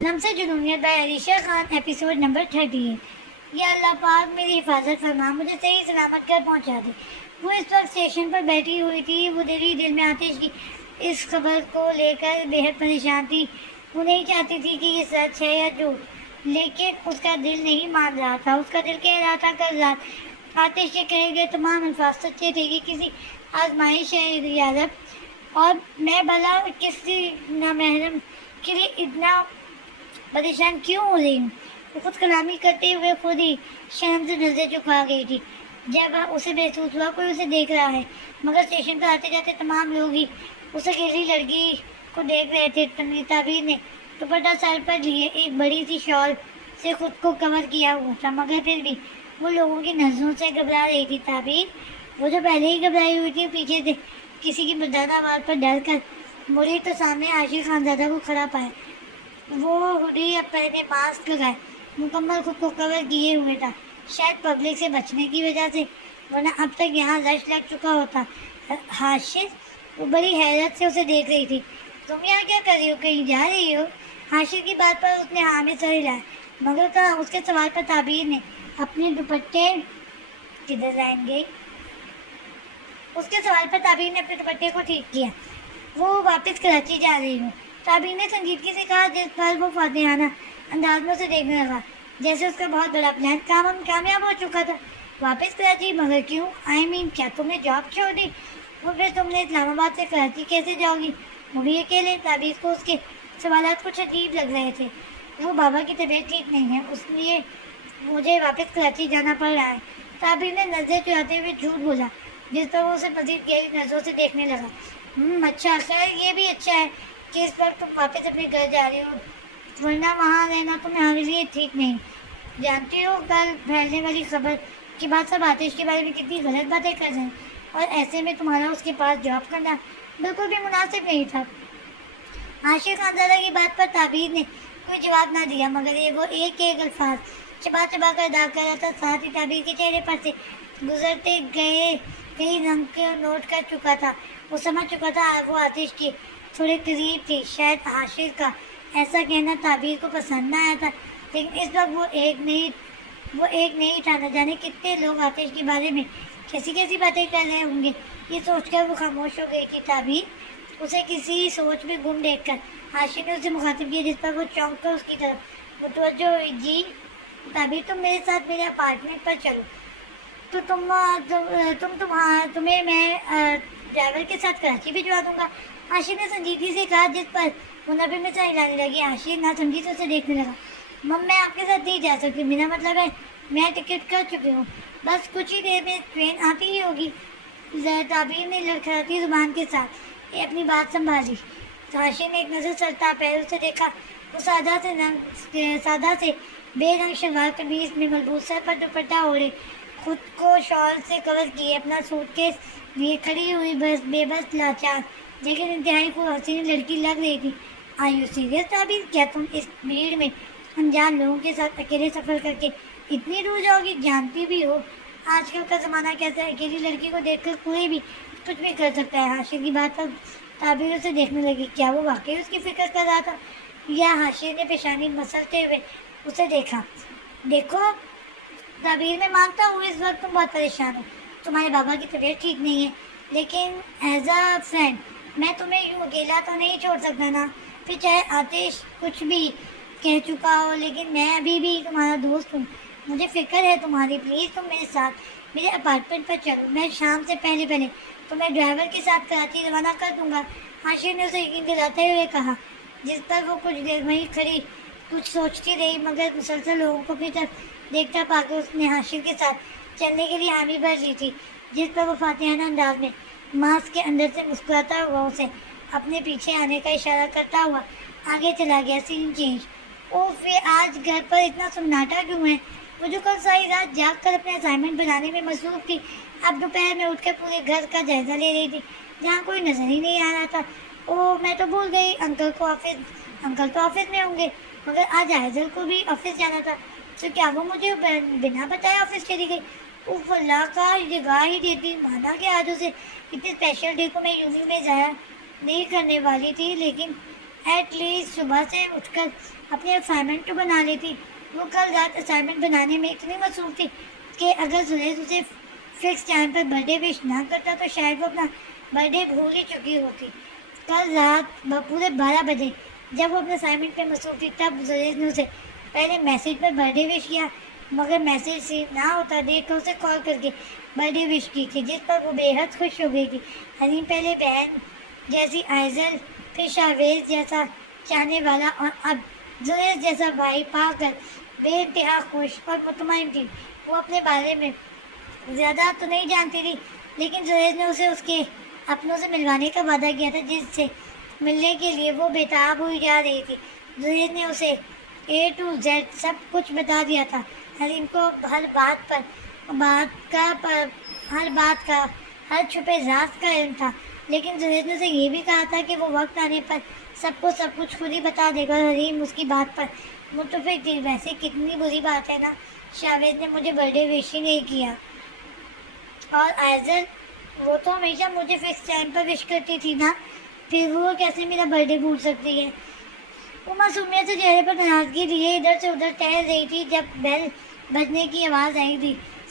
لمس جنونیت by Alisha Khan episode number 38۔ یہ اللہ پاک میری حفاظت فرما، مجھے صحیح سلامت گھر پہنچا دے۔ وہ اس وقت اسٹیشن پر بیٹھی ہوئی تھی۔ وہ دل میں آتش کی اس خبر کو لے کر بے حد پریشان تھی۔ وہ نہیں چاہتی تھی کہ یہ سچ ہے یا جھوٹ، لیکن اس کا دل نہیں مان رہا تھا۔ اس کا دل کہہ رہا تھا کل رات آتش کے کہے گئے تمام الفاظ سچے تھے کہ کسی آزمائش ہے یا رب، اور میں بھلا کسی نامحرم کے لیے اتنا پریشان کیوں ہو رہی ہوں۔ وہ خود کلامی کرتے ہوئے خود ہی شرم سے نظریں جھکا گئی تھی۔ جب اسے محسوس ہوا کوئی اسے دیکھ رہا ہے، مگر اسٹیشن پر آتے جاتے تمام لوگ ہی اس اکیلی لڑکی کو دیکھ رہے تھے۔ تعبیر نے دوپٹہ سر پر لیے ایک بڑی سی شال سے خود کو کور کیا ہوا تھا، مگر پھر بھی وہ لوگوں کی نظروں سے گھبرا رہی تھی۔ تعبیر وہ جو پہلے ہی گھبرائی ہوئی تھی، پیچھے سے کسی کی مردانہ آواز پر ڈر کر مڑی تو سامنے عاشق خانزادہ کو کھڑا پایا۔ وہ ہوڈی اب پہنے، ماسک لگائے، مکمل خود کو کور کیے ہوئے تھا، شاید پبلک سے بچنے کی وجہ سے، ورنہ اب تک یہاں رش لگ چکا ہوتا۔ حاشر وہ بڑی حیرت سے اسے دیکھ رہی تھی۔ تم یہاں کیا کر رہی ہو؟ کہیں جا رہی ہو؟ حاشر کی بات پر اس نے ہاں میں سر ہلایا، مگر کہا اس کے سوال پر تعبیر نے اپنے دوپٹے کدھر جائیں گے؟ اس کے سوال پر تعبیر نے اپنے دوپٹے کو ٹھیک کیا۔ وہ واپس کراچی جا رہی ہوں، تعبیر نے سنجیدگی سے کہا، جس پر وہ فاتحانہ انداز میں اسے دیکھنے لگا، جیسے اس کا بہت بڑا پلان کامیاب ہو چکا تھا۔ واپس کراچی؟ مگر کیوں؟ کیا تم نے جاب چھوڑ دی؟ وہ پھر تم نے اسلام آباد سے کراچی کیسے جاؤ گی؟ وہ بھی اکیلے؟ تعبیر کو اس کے سوالات کچھ عجیب لگ رہے تھے۔ وہ بابا کی طبیعت ٹھیک نہیں ہے، اس لیے مجھے واپس کراچی جانا پڑ رہا ہے۔ تعبیر نے نظریں چراتے ہوئے جھوٹ بولا، جس پر وہ اسے مزید گہری نظروں سے دیکھنے لگا۔ اچھا، خیر یہ بھی اچھا ہے کہ اس وقت تم واپس اپنے گھر جا رہی ہو، ورنہ وہاں رہنا تمہارے لیے ٹھیک نہیں۔ جانتی ہو کل پھیلنے والی خبر کے بعد سب آتش کے بارے میں کتنی غلط باتیں کر رہے ہیں، اور ایسے میں تمہارا اس کے پاس جاب کرنا بالکل بھی مناسب نہیں تھا۔ عاشق خانزادہ کی بات پر تعبیر نے کوئی جواب نہ دیا، مگر وہ ایک الفاظ چبا چبا کر ادا کر رہا تھا۔ ساتھ ہی تعبیر کے چہرے پر سے گزرتے گئے کئی رنگ کو نوٹ کر چکا تھا۔ وہ سمجھ چکا تھا وہ آتش کی تھوڑے قریب تھی۔ شاید حاشر کا ایسا کہنا تعبیر کو پسند نہ آیا تھا، لیکن اس وقت وہ ایک نہیں تھا۔ نہ جانے کتنے لوگ آتش کے بارے میں کیسی باتیں کر رہے ہوں گے۔ یہ سوچ کر وہ خاموش ہو گئی کہ تعبیر اسے کسی سوچ میں گم دیکھ کر حاشر نے اسے مخاطب کیا، جس پر وہ چونک کر اس کی طرف متوجہ ہوئی۔ جی تعبیر، تم میرے ساتھ میرے اپارٹمنٹ پر چلو تو تمہیں میں ڈرائیور کے ساتھ کراچی بھجوا دوں گا، حاشر نے سنجیدگی سے کہا، جس پر وہ نبے میں سے ہلانے لگی۔ حاشر نہ سمجھی سے اسے دیکھنے لگا۔ میں آپ کے ساتھ نہیں جا سکتی، میرا مطلب ہے میں ٹکٹ کر چکی ہوں، بس کچھ ہی دیر میں ٹرین آتی ہی ہوگی۔ تعبیر نے لڑکھڑاتی زبان کے ساتھ اپنی بات سنبھالی۔ حاشر نے ایک نظر چلتا پہلو سے دیکھا۔ وہ سادہ سے بے رنگ شلوار قمیض میں ملبوس، سر پر دوپٹہ اوڑھے، خود کو شال سے کور کیے، اپنا سوٹ کیس لیے کھڑی ہوئی بے بس لاچار لیکن انتہائی خوب حسین لڑکی لگ رہی تھی۔ آر یو سیریس تعبیر؟ کیا تم اس بھیڑ میں انجان لوگوں کے ساتھ اکیلے سفر کر کے اتنی دور جاؤ گی؟ جانتی بھی ہو آج کل کا زمانہ کیسا ہے، اکیلی لڑکی کو دیکھ کر کوئی بھی کچھ بھی کر سکتا ہے۔ حاشر کی بات پر تعبیر اسے دیکھنے لگی۔ کیا وہ واقعی اس کی فکر کر رہا تھا، یا حاشر نے پیشانی مسلتے ہوئے اسے دیکھا؟ دیکھو تعبیر، میں مانتا ہوں اس وقت تم بہت پریشان ہو، تمہارے بابا کی طبیعت ٹھیک نہیں ہے، لیکن ایز اے فرینڈ میں تمہیں یوں اکیلا تو نہیں چھوڑ سکتا نا۔ پھر چاہے آتش کچھ بھی کہہ چکا ہو، لیکن میں ابھی بھی تمہارا دوست ہوں، مجھے فکر ہے تمہاری۔ پلیز تم میرے ساتھ میرے اپارٹمنٹ پر چلو، میں شام سے پہلے تمہیں ڈرائیور کے ساتھ کراچی روانہ کر دوں گا، حاشر نے اسے یقین دلاتے ہوئے کہا، جس پر وہ کچھ دیر وہیں کھڑی کچھ سوچتی رہی، مگر مسلسل لوگوں کو اپنی طرف دیکھتا پا کے اس نے حاشر کے ساتھ چلنے کے لیے حامی بھر لی تھی، جس پر وہ فاتحانہ انداز میں ماسک کے اندر سے مسکراتا ہوا اسے اپنے پیچھے آنے کا اشارہ کرتا ہوا آگے چلا گیا۔ سین چینج۔ اوف، آج گھر پر اتنا سناٹا کیوں ہے؟ وہ جو کل ساری رات جاگ کر اپنے اسائنمنٹ بنانے میں مصروف تھی، اب دوپہر میں اٹھ کے پورے گھر کا جائزہ لے رہی تھی، جہاں کوئی نظر ہی نہیں آ رہا تھا۔ اوہ، میں تو بھول گئی، انکل تو آفس میں ہوں گے، مگر آج حائزل کو بھی آفس جانا تھا، تو کیا وہ مجھے بنا بتائے آفس چلی گئی؟ اوف، اللہ کا جگہ ہی دیتی، مانا کہ آج اسے اتنے اسپیشل ڈے کو میں یونی میں ضائع نہیں کرنے والی تھی، لیکن ایٹ لیسٹ صبح سے اٹھ کر اپنے اسائنمنٹ تو بنا لیتی. وہ کل رات اسائنمنٹ بنانے میں اتنی مصروف تھی کہ اگر زہیز اسے فکس ٹائم پر برتھ ڈے وش نہ کرتا تو شاید وہ اپنا برتھ ڈے بھول ہی چکی ہوتی. کل رات پورے 12 بجے جب وہ اپنے اسائنمنٹ پہ مصروف تھی تب زہیز نے اسے پہلے میسیج پر برتھ ڈے وش کیا، مگر میسیج سیو نہ ہوتا دیکھ کر اسے کال کر کے برتھ ڈے وش کی تھی، جس پر وہ بے حد خوش ہو گئی تھی. حلیم پہلے بہن جیسی آئزل، پھر شاویز جیسا چاہنے والا اور اب زہیز جیسا بھائی پا کر بے انتہا خوش اور مطمئن تھی. وہ اپنے بارے میں زیادہ تو نہیں جانتی تھی، لیکن زہیز نے اسے اس کے اپنوں سے ملوانے کا وعدہ کیا تھا، جس سے ملنے کے لیے وہ بےتاب ہوئی جا رہی تھی. زہیز نے اسے A to Z سب کچھ بتا دیا تھا. حلیم کو ہر بات کا ہر چھپے راز کا علم تھا، لیکن زہیز نے اسے یہ بھی کہا تھا کہ وہ وقت آنے پر سب کچھ خود ہی بتا دے گا. حلیم اس کی بات پر متفق تھی. ویسے کتنی بری بات ہے نا، شاویز نے مجھے برتھ ڈے وش ہی نہیں کیا، اور آئزل وہ تو ہمیشہ مجھے فکس ٹائم پر وش کرتی تھی نا، پھر وہ کیسے میرا برتھ ڈے بھول سکتی ہے. وہ معصومیت سے چہرے پر ناراضگی لیے ادھر سے ادھر ٹہل رہی تھی جب بیل بجنے کی آواز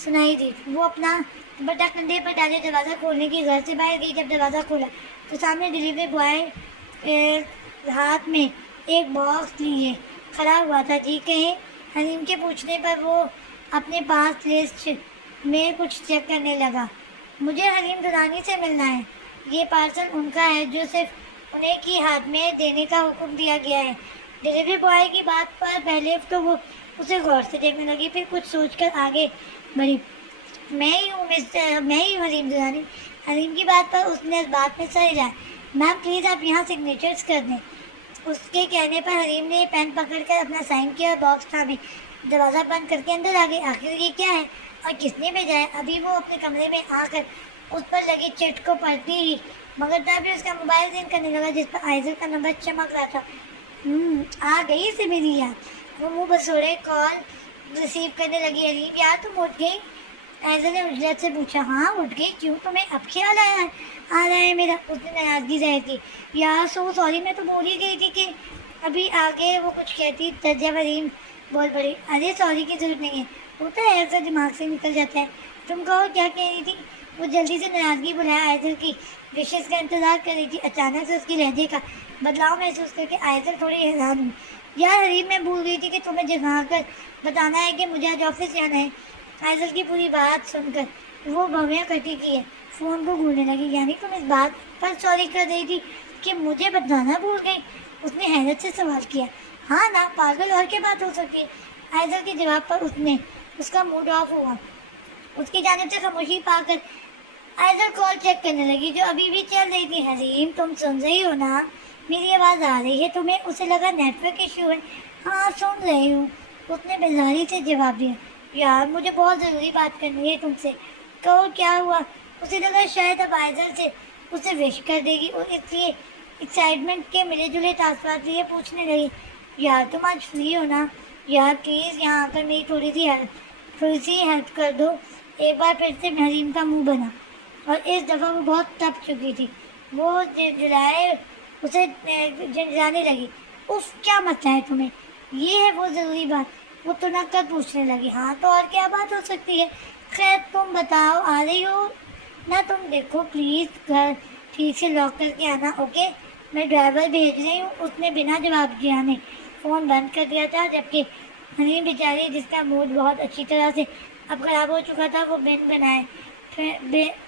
سنائی دی. وہ اپنا بٹا کندھے پر ڈالے دروازہ کھولنے کی غرض سے باہر گئی. جب دروازہ کھولا تو سامنے ڈلیوری بوائے ہاتھ میں ایک باکس لیے کھڑا ہوا تھا. جی کہیں؟ حلیم کے پوچھنے پر وہ اپنے پاس لسٹ میں کچھ چیک کرنے لگا. مجھے حلیم درانی سے ملنا ہے. یہ پارسل ان کا ہے جو صرف انہیں کی ہاتھ میں دینے کا حکم دیا گیا ہے. ڈلیوری بوائے کی بات پر پہلے تو وہ اسے غور سے دیکھنے لگی، پھر کچھ سوچ کر آگے بڑھی. میں ہی ہوں حلیم درانی. حلیم کی بات پر اس نے اس بات میں سر ہلایا. میم پلیز آپ یہاں سگنیچرز کر دیں. اس کے کہنے پر حلیم نے پین پکڑ کر اپنا سائن کیا اور باکس تھامی دروازہ بند کر کے اندر آ گئی. آخر یہ کیا ہے اور کس نے بھیجا ہے؟ ابھی وہ اپنے کمرے میں آ کر اس پر لگی چٹ کو پڑھتی ہی، مگر تبھی اس کا موبائل رنگ کرنے لگا جس پر آئزل کا نمبر چمک رہا تھا. آ گئی اسے میری یاد. وہ منہ بسوڑے کال ریسیو کرنے لگی. حلیم یار تم اٹھ گئی؟ آئزل نے عجلت سے پوچھا. ہاں اٹھ گئی. کیوں تمہیں اب خیال آ رہا ہے میرا؟ اس نے ناراضگی ظاہر کی. یار سو سوری، میں تو بول ہی گئی تھی کہ ابھی آگے وہ کچھ کہتی جب حلیم بول پڑی. ارے سوری کی ضرورت نہیں ہے، ہوتا ہے ایسا، دماغ سے نکل جاتا ہے. تم کہو کیا کہہ رہی تھی؟ وہ جلدی سے ناراضگی بلایا آئزل کی وشز کا انتظار کر رہی تھی. اچانک سے اس کی لہجے کا بدلاؤ محسوس کر کے آئزل تھوڑی حیران ہوئی. یار حلیم میں بھول گئی تھی کہ تمہیں جگا کر بتانا ہے کہ مجھے آج آفس جانا ہے. آئزل کی پوری بات سن کر وہ بھویاں کٹی کی ہے فون کو گھولنے لگی. یعنی تم اس بات پر سوری کر رہی تھی کہ مجھے بتانا بھول گئی؟ اس نے حیرت سے سوال کیا. ہاں نا پاگل، اور کیا بات ہو سکتی ہے؟ آئزل کے جواب پر اس کا موڈ آف ہوا. اس کی جانب سے خاموشی پا کر آئزل کال چیک کرنے لگی جو ابھی بھی چل رہی تھی. حلیم تم سن رہی ہو نا؟ میری آواز آ رہی ہے تمہیں؟ اسے لگا نیٹ ورک ایشو ہے. ہاں سن رہی ہوں، اس نے بیزاری سے جواب دیا. یار مجھے بہت ضروری بات کرنی ہے تم سے. کہو کیا ہوا؟ اسے لگا شاید اب آئزل سے اسے وش کر دے گی اور اس لیے ایکسائٹمنٹ کے ملے جلے تاثرات لیے پوچھنے لگی. یار تم آج فری ہو نا؟ یار پلیز یہاں آ کر میری تھوڑی سی ہیلپ کر دو. ایک بار پھر سے حلیم کا منہ بنا اور اس دفعہ وہ بہت تپ چکی تھی. وہ اسے جھنجھلانے لگی. اف کیا مسئلہ ہے تمہیں؟ یہ ہے وہ ضروری بات. وہ تنک کر پوچھنے لگی. ہاں تو اور کیا بات ہو سکتی ہے؟ خیر تم بتاؤ، آ رہی ہو نا تم؟ دیکھو پلیز گھر ٹھیک سے لاک کر کے آنا، اوکے؟ میں ڈرائیور بھیج رہی ہوں. اس نے بنا جواب دیا نے فون بند کر دیا تھا، جبکہ حلیم بیچاری جس کا موڈ بہت اچھی طرح سے اب خراب ہو چکا تھا وہ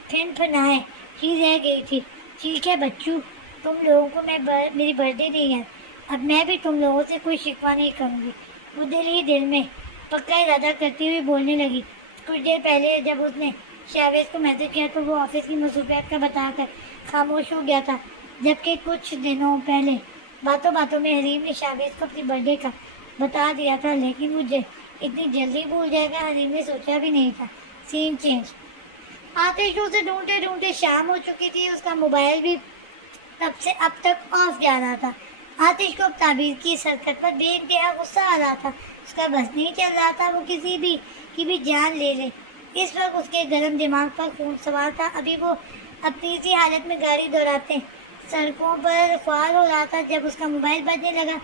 پھن پھنائے ہی رہ گئی تھی. ٹھیک ہے بچوں، تم لوگوں کو میری برتھ ڈے نہیں ہے. اب میں بھی تم لوگوں سے کوئی شکوہ نہیں کروں گی. وہ دل ہی دل میں پکا ارادہ کرتی ہوئی بولنے لگی. کچھ دیر پہلے جب اس نے شاویز کو میسج کیا تو وہ آفس کی مصروفیات کا بتا کر خاموش ہو گیا تھا، جبکہ کچھ دنوں پہلے باتوں باتوں میں حلیم نے شاویز کو اپنی برتھ ڈے کا بتا دیا تھا، لیکن وہ اتنی جلدی بھول جائے گا حلیم نے سوچا بھی نہیں تھا. سین چینج. آتش کو اسے ڈھونڈتے ڈھونڈتے شام ہو چکی تھی. اس کا موبائل بھی تب سے اب تک آف جا رہا تھا. آتش کو اب تعبیر کی سرکت پر بے انتہا غصہ آ رہا تھا. اس کا بس نہیں چل رہا تھا وہ کسی بھی کی بھی جان لے لے. اس وقت اس کے گرم دماغ پر خون سوار تھا. ابھی وہ اپنی اسی حالت میں گاڑی دوڑاتے سڑکوں پر خوار ہو رہا تھا جب اس کا موبائل بجنے لگا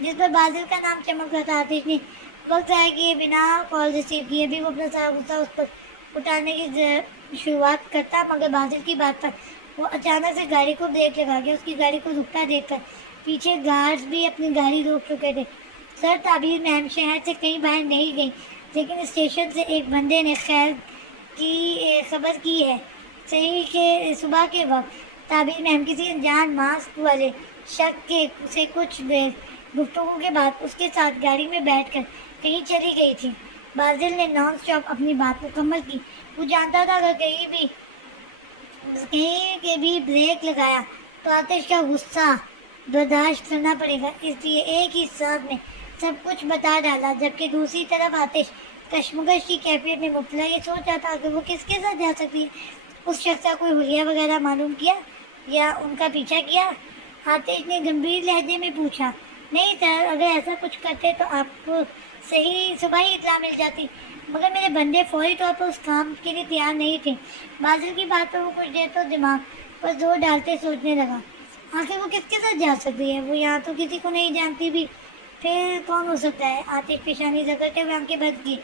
جس پر بازل کا نام چمک رہا تھا۔ آتش نے وقت ضائع کیے بنا کال ریسیو کیے بھی وہ اپنا سارا غصہ اس پر اٹھانے کی شروعات کرتا، مگر بازل کی بات پر وہ اچانک سے گاڑی کو بریک لگا گیا۔ اس کی گاڑی کو رکتا دیکھ کر پیچھے گارڈز بھی اپنی گاڑی روک چکے تھے۔ سر تعبیر میم شہر سے کہیں باہر نہیں گئی، لیکن اسٹیشن سے ایک بندے نے خیر کی خبر کی ہے۔ صحیح کہ صبح کے وقت تعبیر میم کسی انجان ماسک والے شخص سے کچھ دیر گفتگو کے بعد اس کے ساتھ گاڑی میں بیٹھ کر کہیں چلی گئی تھی۔ بازل نے نان اسٹاپ اپنی بات مکمل کی۔ وہ جانتا تھا اگر کہیں کے بھی بریک لگایا تو آتش کا غصہ برداشت کرنا پڑے گا، اس لیے ایک ہی ساتھ میں سب کچھ بتا ڈالا۔ جبکہ دوسری طرف آتش کشمکش کی کیفیت میں مبتلا یہ سوچ رہا تھا کہ وہ کس کے ساتھ جا سکتی ہے۔ اس شخص کا کوئی حلیہ وغیرہ معلوم کیا یا ان کا پیچھا کیا؟ آتش نے گمبھیر لہجے میں پوچھا۔ نہیں سر، اگر ایسا کچھ کرتے تو آپ کو صبح ہی اطلاع مل جاتی، مگر میرے بندے فوری طور پر اس کام کے لیے تیار نہیں تھے۔ بازل کی بات پر وہ کچھ دیر تو دماغ پر زور ڈالتے سوچنے لگا، آخر وہ کس کے ساتھ جا سکتی ہے؟ وہ یہاں تو کسی کو نہیں جانتی بھی، پھر کون ہو سکتا ہے؟ آتش پیشانی رگڑتے ہوئے آنکھیں بند کی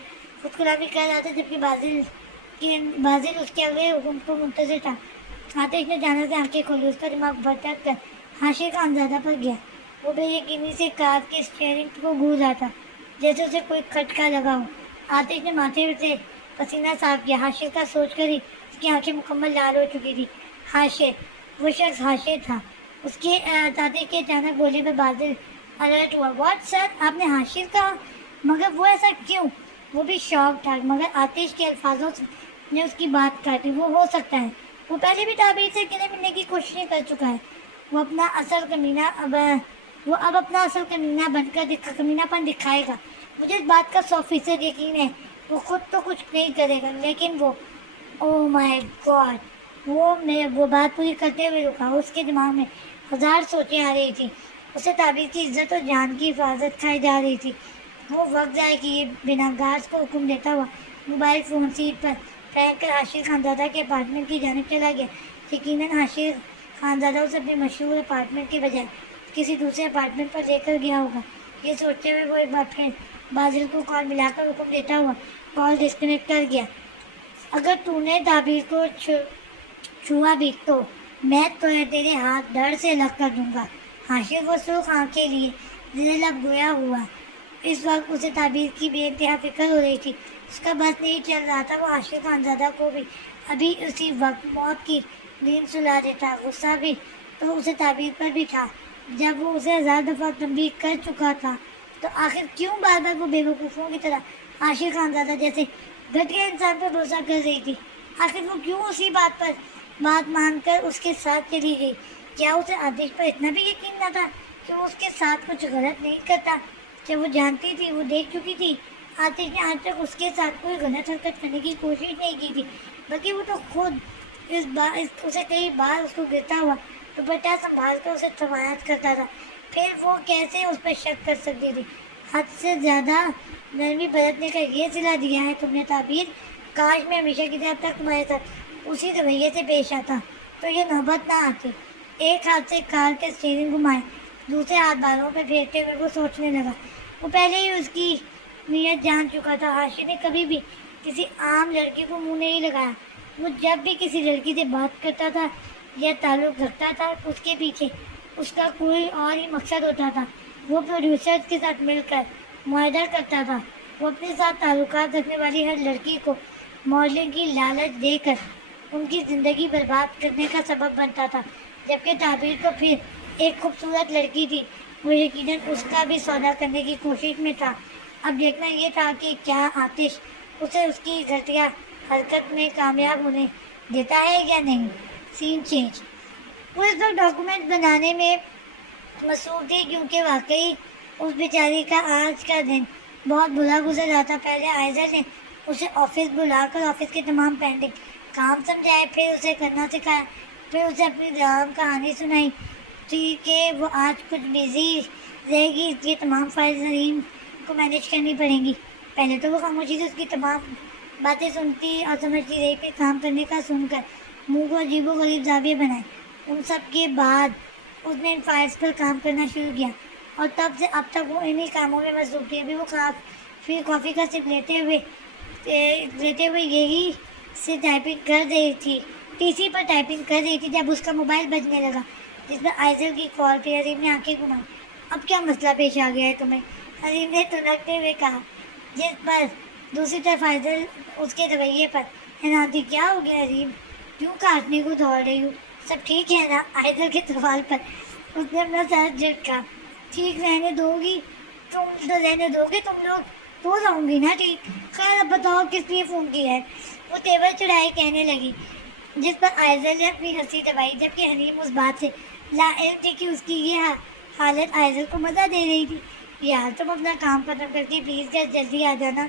خود کلافی کر رہا تھا، جبکہ بازل اس کے اگلے حکم کو منتظر تھا۔ آتش نے جانے سے آنکھیں کھولی، اس کا دماغ بھٹک کر حاشر خانزادہ پر گیا۔ وہ بے یقینی سے کار کے اسٹیئرنگ کو گھور رہا تھا جیسے اسے کوئی کھٹکا لگا ہو۔ آتش نے ماتھے سے پسینہ صاف کیا۔ حاشر کا سوچ کر ہی اس کی آنکھیں مکمل لال ہو چکی تھی۔ حاشر، وہ شخص حاشر تھا۔ اس کے دادے کے اچانک بولنے پر بازل الرٹ ہوا۔ واٹ سر، آپ نے حاشر کہا؟ مگر وہ ایسا کیوں؟ وہ بھی شاک تھا، مگر آتش کے الفاظوں نے اس کی بات کاٹ دی۔ وہ ہو سکتا ہے وہ پہلے بھی تعبیر سے گلے ملنے کی کوششیں کر چکا ہے۔ وہ اب اپنا اصل کمینہ بن کر کمینہ پن دکھائے گا۔ مجھے اس بات کا 100% یقین ہے۔ وہ خود تو کچھ نہیں کرے گا، لیکن وہ او مائی گاڈ، وہ بات پوری کرتے ہوئے رکا۔ اس کے دماغ میں ہزار سوچیں آ رہی تھیں۔ اسے تعبیر کی عزت اور جان کی حفاظت کھائی جا رہی تھی۔ وہ وقت ضائع کیے بنا گارڈز کو حکم دیتا ہوا موبائل فون سیٹ پر پھینک کر حاشر خانزادہ کے اپارٹمنٹ کی جانب چلا گیا۔ یقیناً حاشر خانزادہ اسے اپنے مشہور اپارٹمنٹ کے بجائے کسی دوسرے اپارٹمنٹ پر لے کر گیا ہوگا۔ یہ سوچتے ہوئے وہ ایک بار پھر بازل کو کال ملا کر حکم دیتا ہوا کال ڈسکنیکٹ کر گیا۔ اگر تو نے تعبیر کو چھوا بھی تو میں تیرے ہاتھ دھڑ سے الگ کر دوں گا۔ حاشر وہ سرخ آنکھیں لیے زیر لب گویا ہوا۔ اس وقت اسے تعبیر کی بے انتہا فکر ہو رہی تھی۔ اس کا بس نہیں چل رہا تھا وہ حاشر خانزادہ کو بھی ابھی اسی وقت موت کی نیند سلا دیتا۔ غصہ بھی تو اسے تعبیر پر بھی تھا۔ جب وہ اسے 1000 دفعہ تنبیہ کر چکا تھا تو آخر کیوں بار بار وہ بے وقوفوں کی طرح حاشر خانزادہ جیسے گھٹیا انسان پر بھروسہ کر رہی تھی؟ آخر وہ کیوں اسی بات مان کر اس کے ساتھ چلی گئی؟ کیا اسے آتش پر اتنا بھی یقین نہ تھا کہ وہ اس کے ساتھ کچھ غلط نہیں کرتا؟ جب وہ جانتی تھی، وہ دیکھ چکی تھی، آتش نے آج تک اس کے ساتھ کوئی غلط حرکت کرنے کی کوشش نہیں کی تھی، بلکہ وہ تو خود اسے کئی بار اس کو گرتا ہوا دوپٹہ سنبھال کر اسے حمایت کرتا تھا۔ پھر وہ کیسے اس پر شک کر سکتی تھی؟ حد سے زیادہ نرمی برتنے کا یہ صلہ دیا ہے تم نے تعبیر؟ کاش میں ہمیشہ کی طرح تک تمہارے ساتھ اسی رویے سے پیش آتا تو یہ نوبت نہ آتی۔ ایک ہاتھ سے کار کے اسٹیئرنگ گھمائے، دوسرے ہاتھ بالوں پہ پھیرتے ہوئے وہ سوچنے لگا۔ وہ پہلے ہی اس کی نیت جان چکا تھا۔ حاشر نے کبھی بھی کسی عام لڑکی کو منہ نہیں لگایا۔ وہ جب بھی کسی لڑکی سے بات کرتا تھا یا تعلق رکھتا تھا تو اس کے پیچھے اس کا کوئی اور ہی مقصد ہوتا تھا۔ وہ پروڈیوسرز کے ساتھ مل کر معاہدہ کرتا تھا۔ وہ اپنے ساتھ تعلقات رکھنے والی ہر لڑکی کو ماڈلنگ کی لالچ دے کر ان کی زندگی برباد کرنے کا سبب بنتا تھا، جبکہ تعبیر کو پھر ایک خوبصورت لڑکی تھی، وہ یقیناً اس کا بھی سودا کرنے کی کوشش میں تھا۔ اب دیکھنا یہ تھا کہ کیا آتش اسے اس کی گھٹیا حرکت میں کامیاب ہونے دیتا ہے یا نہیں۔ سین چینج۔ وہ اس وقت ڈاکومنٹ بنانے میں مصروف تھی کیونکہ واقعی اس بیچاری کا آج کا دن بہت برا گزر رہا تھا۔ پہلے آئزر نے اسے آفس بلا کر آفس کے تمام پینڈنگ کام سمجھائے، پھر اسے کرنا سکھایا، پھر اسے اپنی ڈرام کہانی سنائی تھی کہ وہ آج کچھ بزی رہے گی، اس لیے تمام فائل رحیم کو مینیج کرنی پڑیں گی۔ پہلے تو وہ خاموشی سے اس کی تمام باتیں سنتی اور سمجھتی رہی، پھر کام کرنے کا سن کر منہ کو عجیب و غریب زاویے بنائے۔ ان سب کے بعد اس نے ان فائلز پر کام کرنا شروع کیا اور تب سے اب تک وہ انہی کاموں میں مصروف تھی. ابھی وہ کافی کا سپ لیتے ہوئے یہی سے ٹائپنگ کر رہی تھی پی سی پر ٹائپنگ کر رہی تھی جب اس کا موبائل بجنے لگا جس میں آئزل کی کال تھی. حریم نے آنکھیں گھمائی. اب کیا مسئلہ پیش آ گیا ہے تمہیں؟ حریم نے تنکتے ہوئے کہا, جس پر دوسری طرف آئزل اس کے رویے پر حیران تھی. کیا ہو گیا حریم؟ کیوں کاٹنے کو دوڑ رہی ہوں؟ سب ٹھیک ہے نا؟ آئزل کے سوال پر اس نے اپنا سر جھٹکا. ٹھیک رہنے دو گی تم لوگ؟ تو رہوں گی نا ٹھیک. خیر اب بتاؤ کس لیے فون کیا ہے؟ وہ تیور چڑھائے کہنے لگی جس پر آئزل نے اپنی ہنسی دبائی جبکہ حریم اس بات سے لاعلم تھی کہ اس کی یہ حالت آئزل کو مزہ دے رہی تھی. یار تم اپنا کام ختم کر کے پلیز جلدی آ جانا.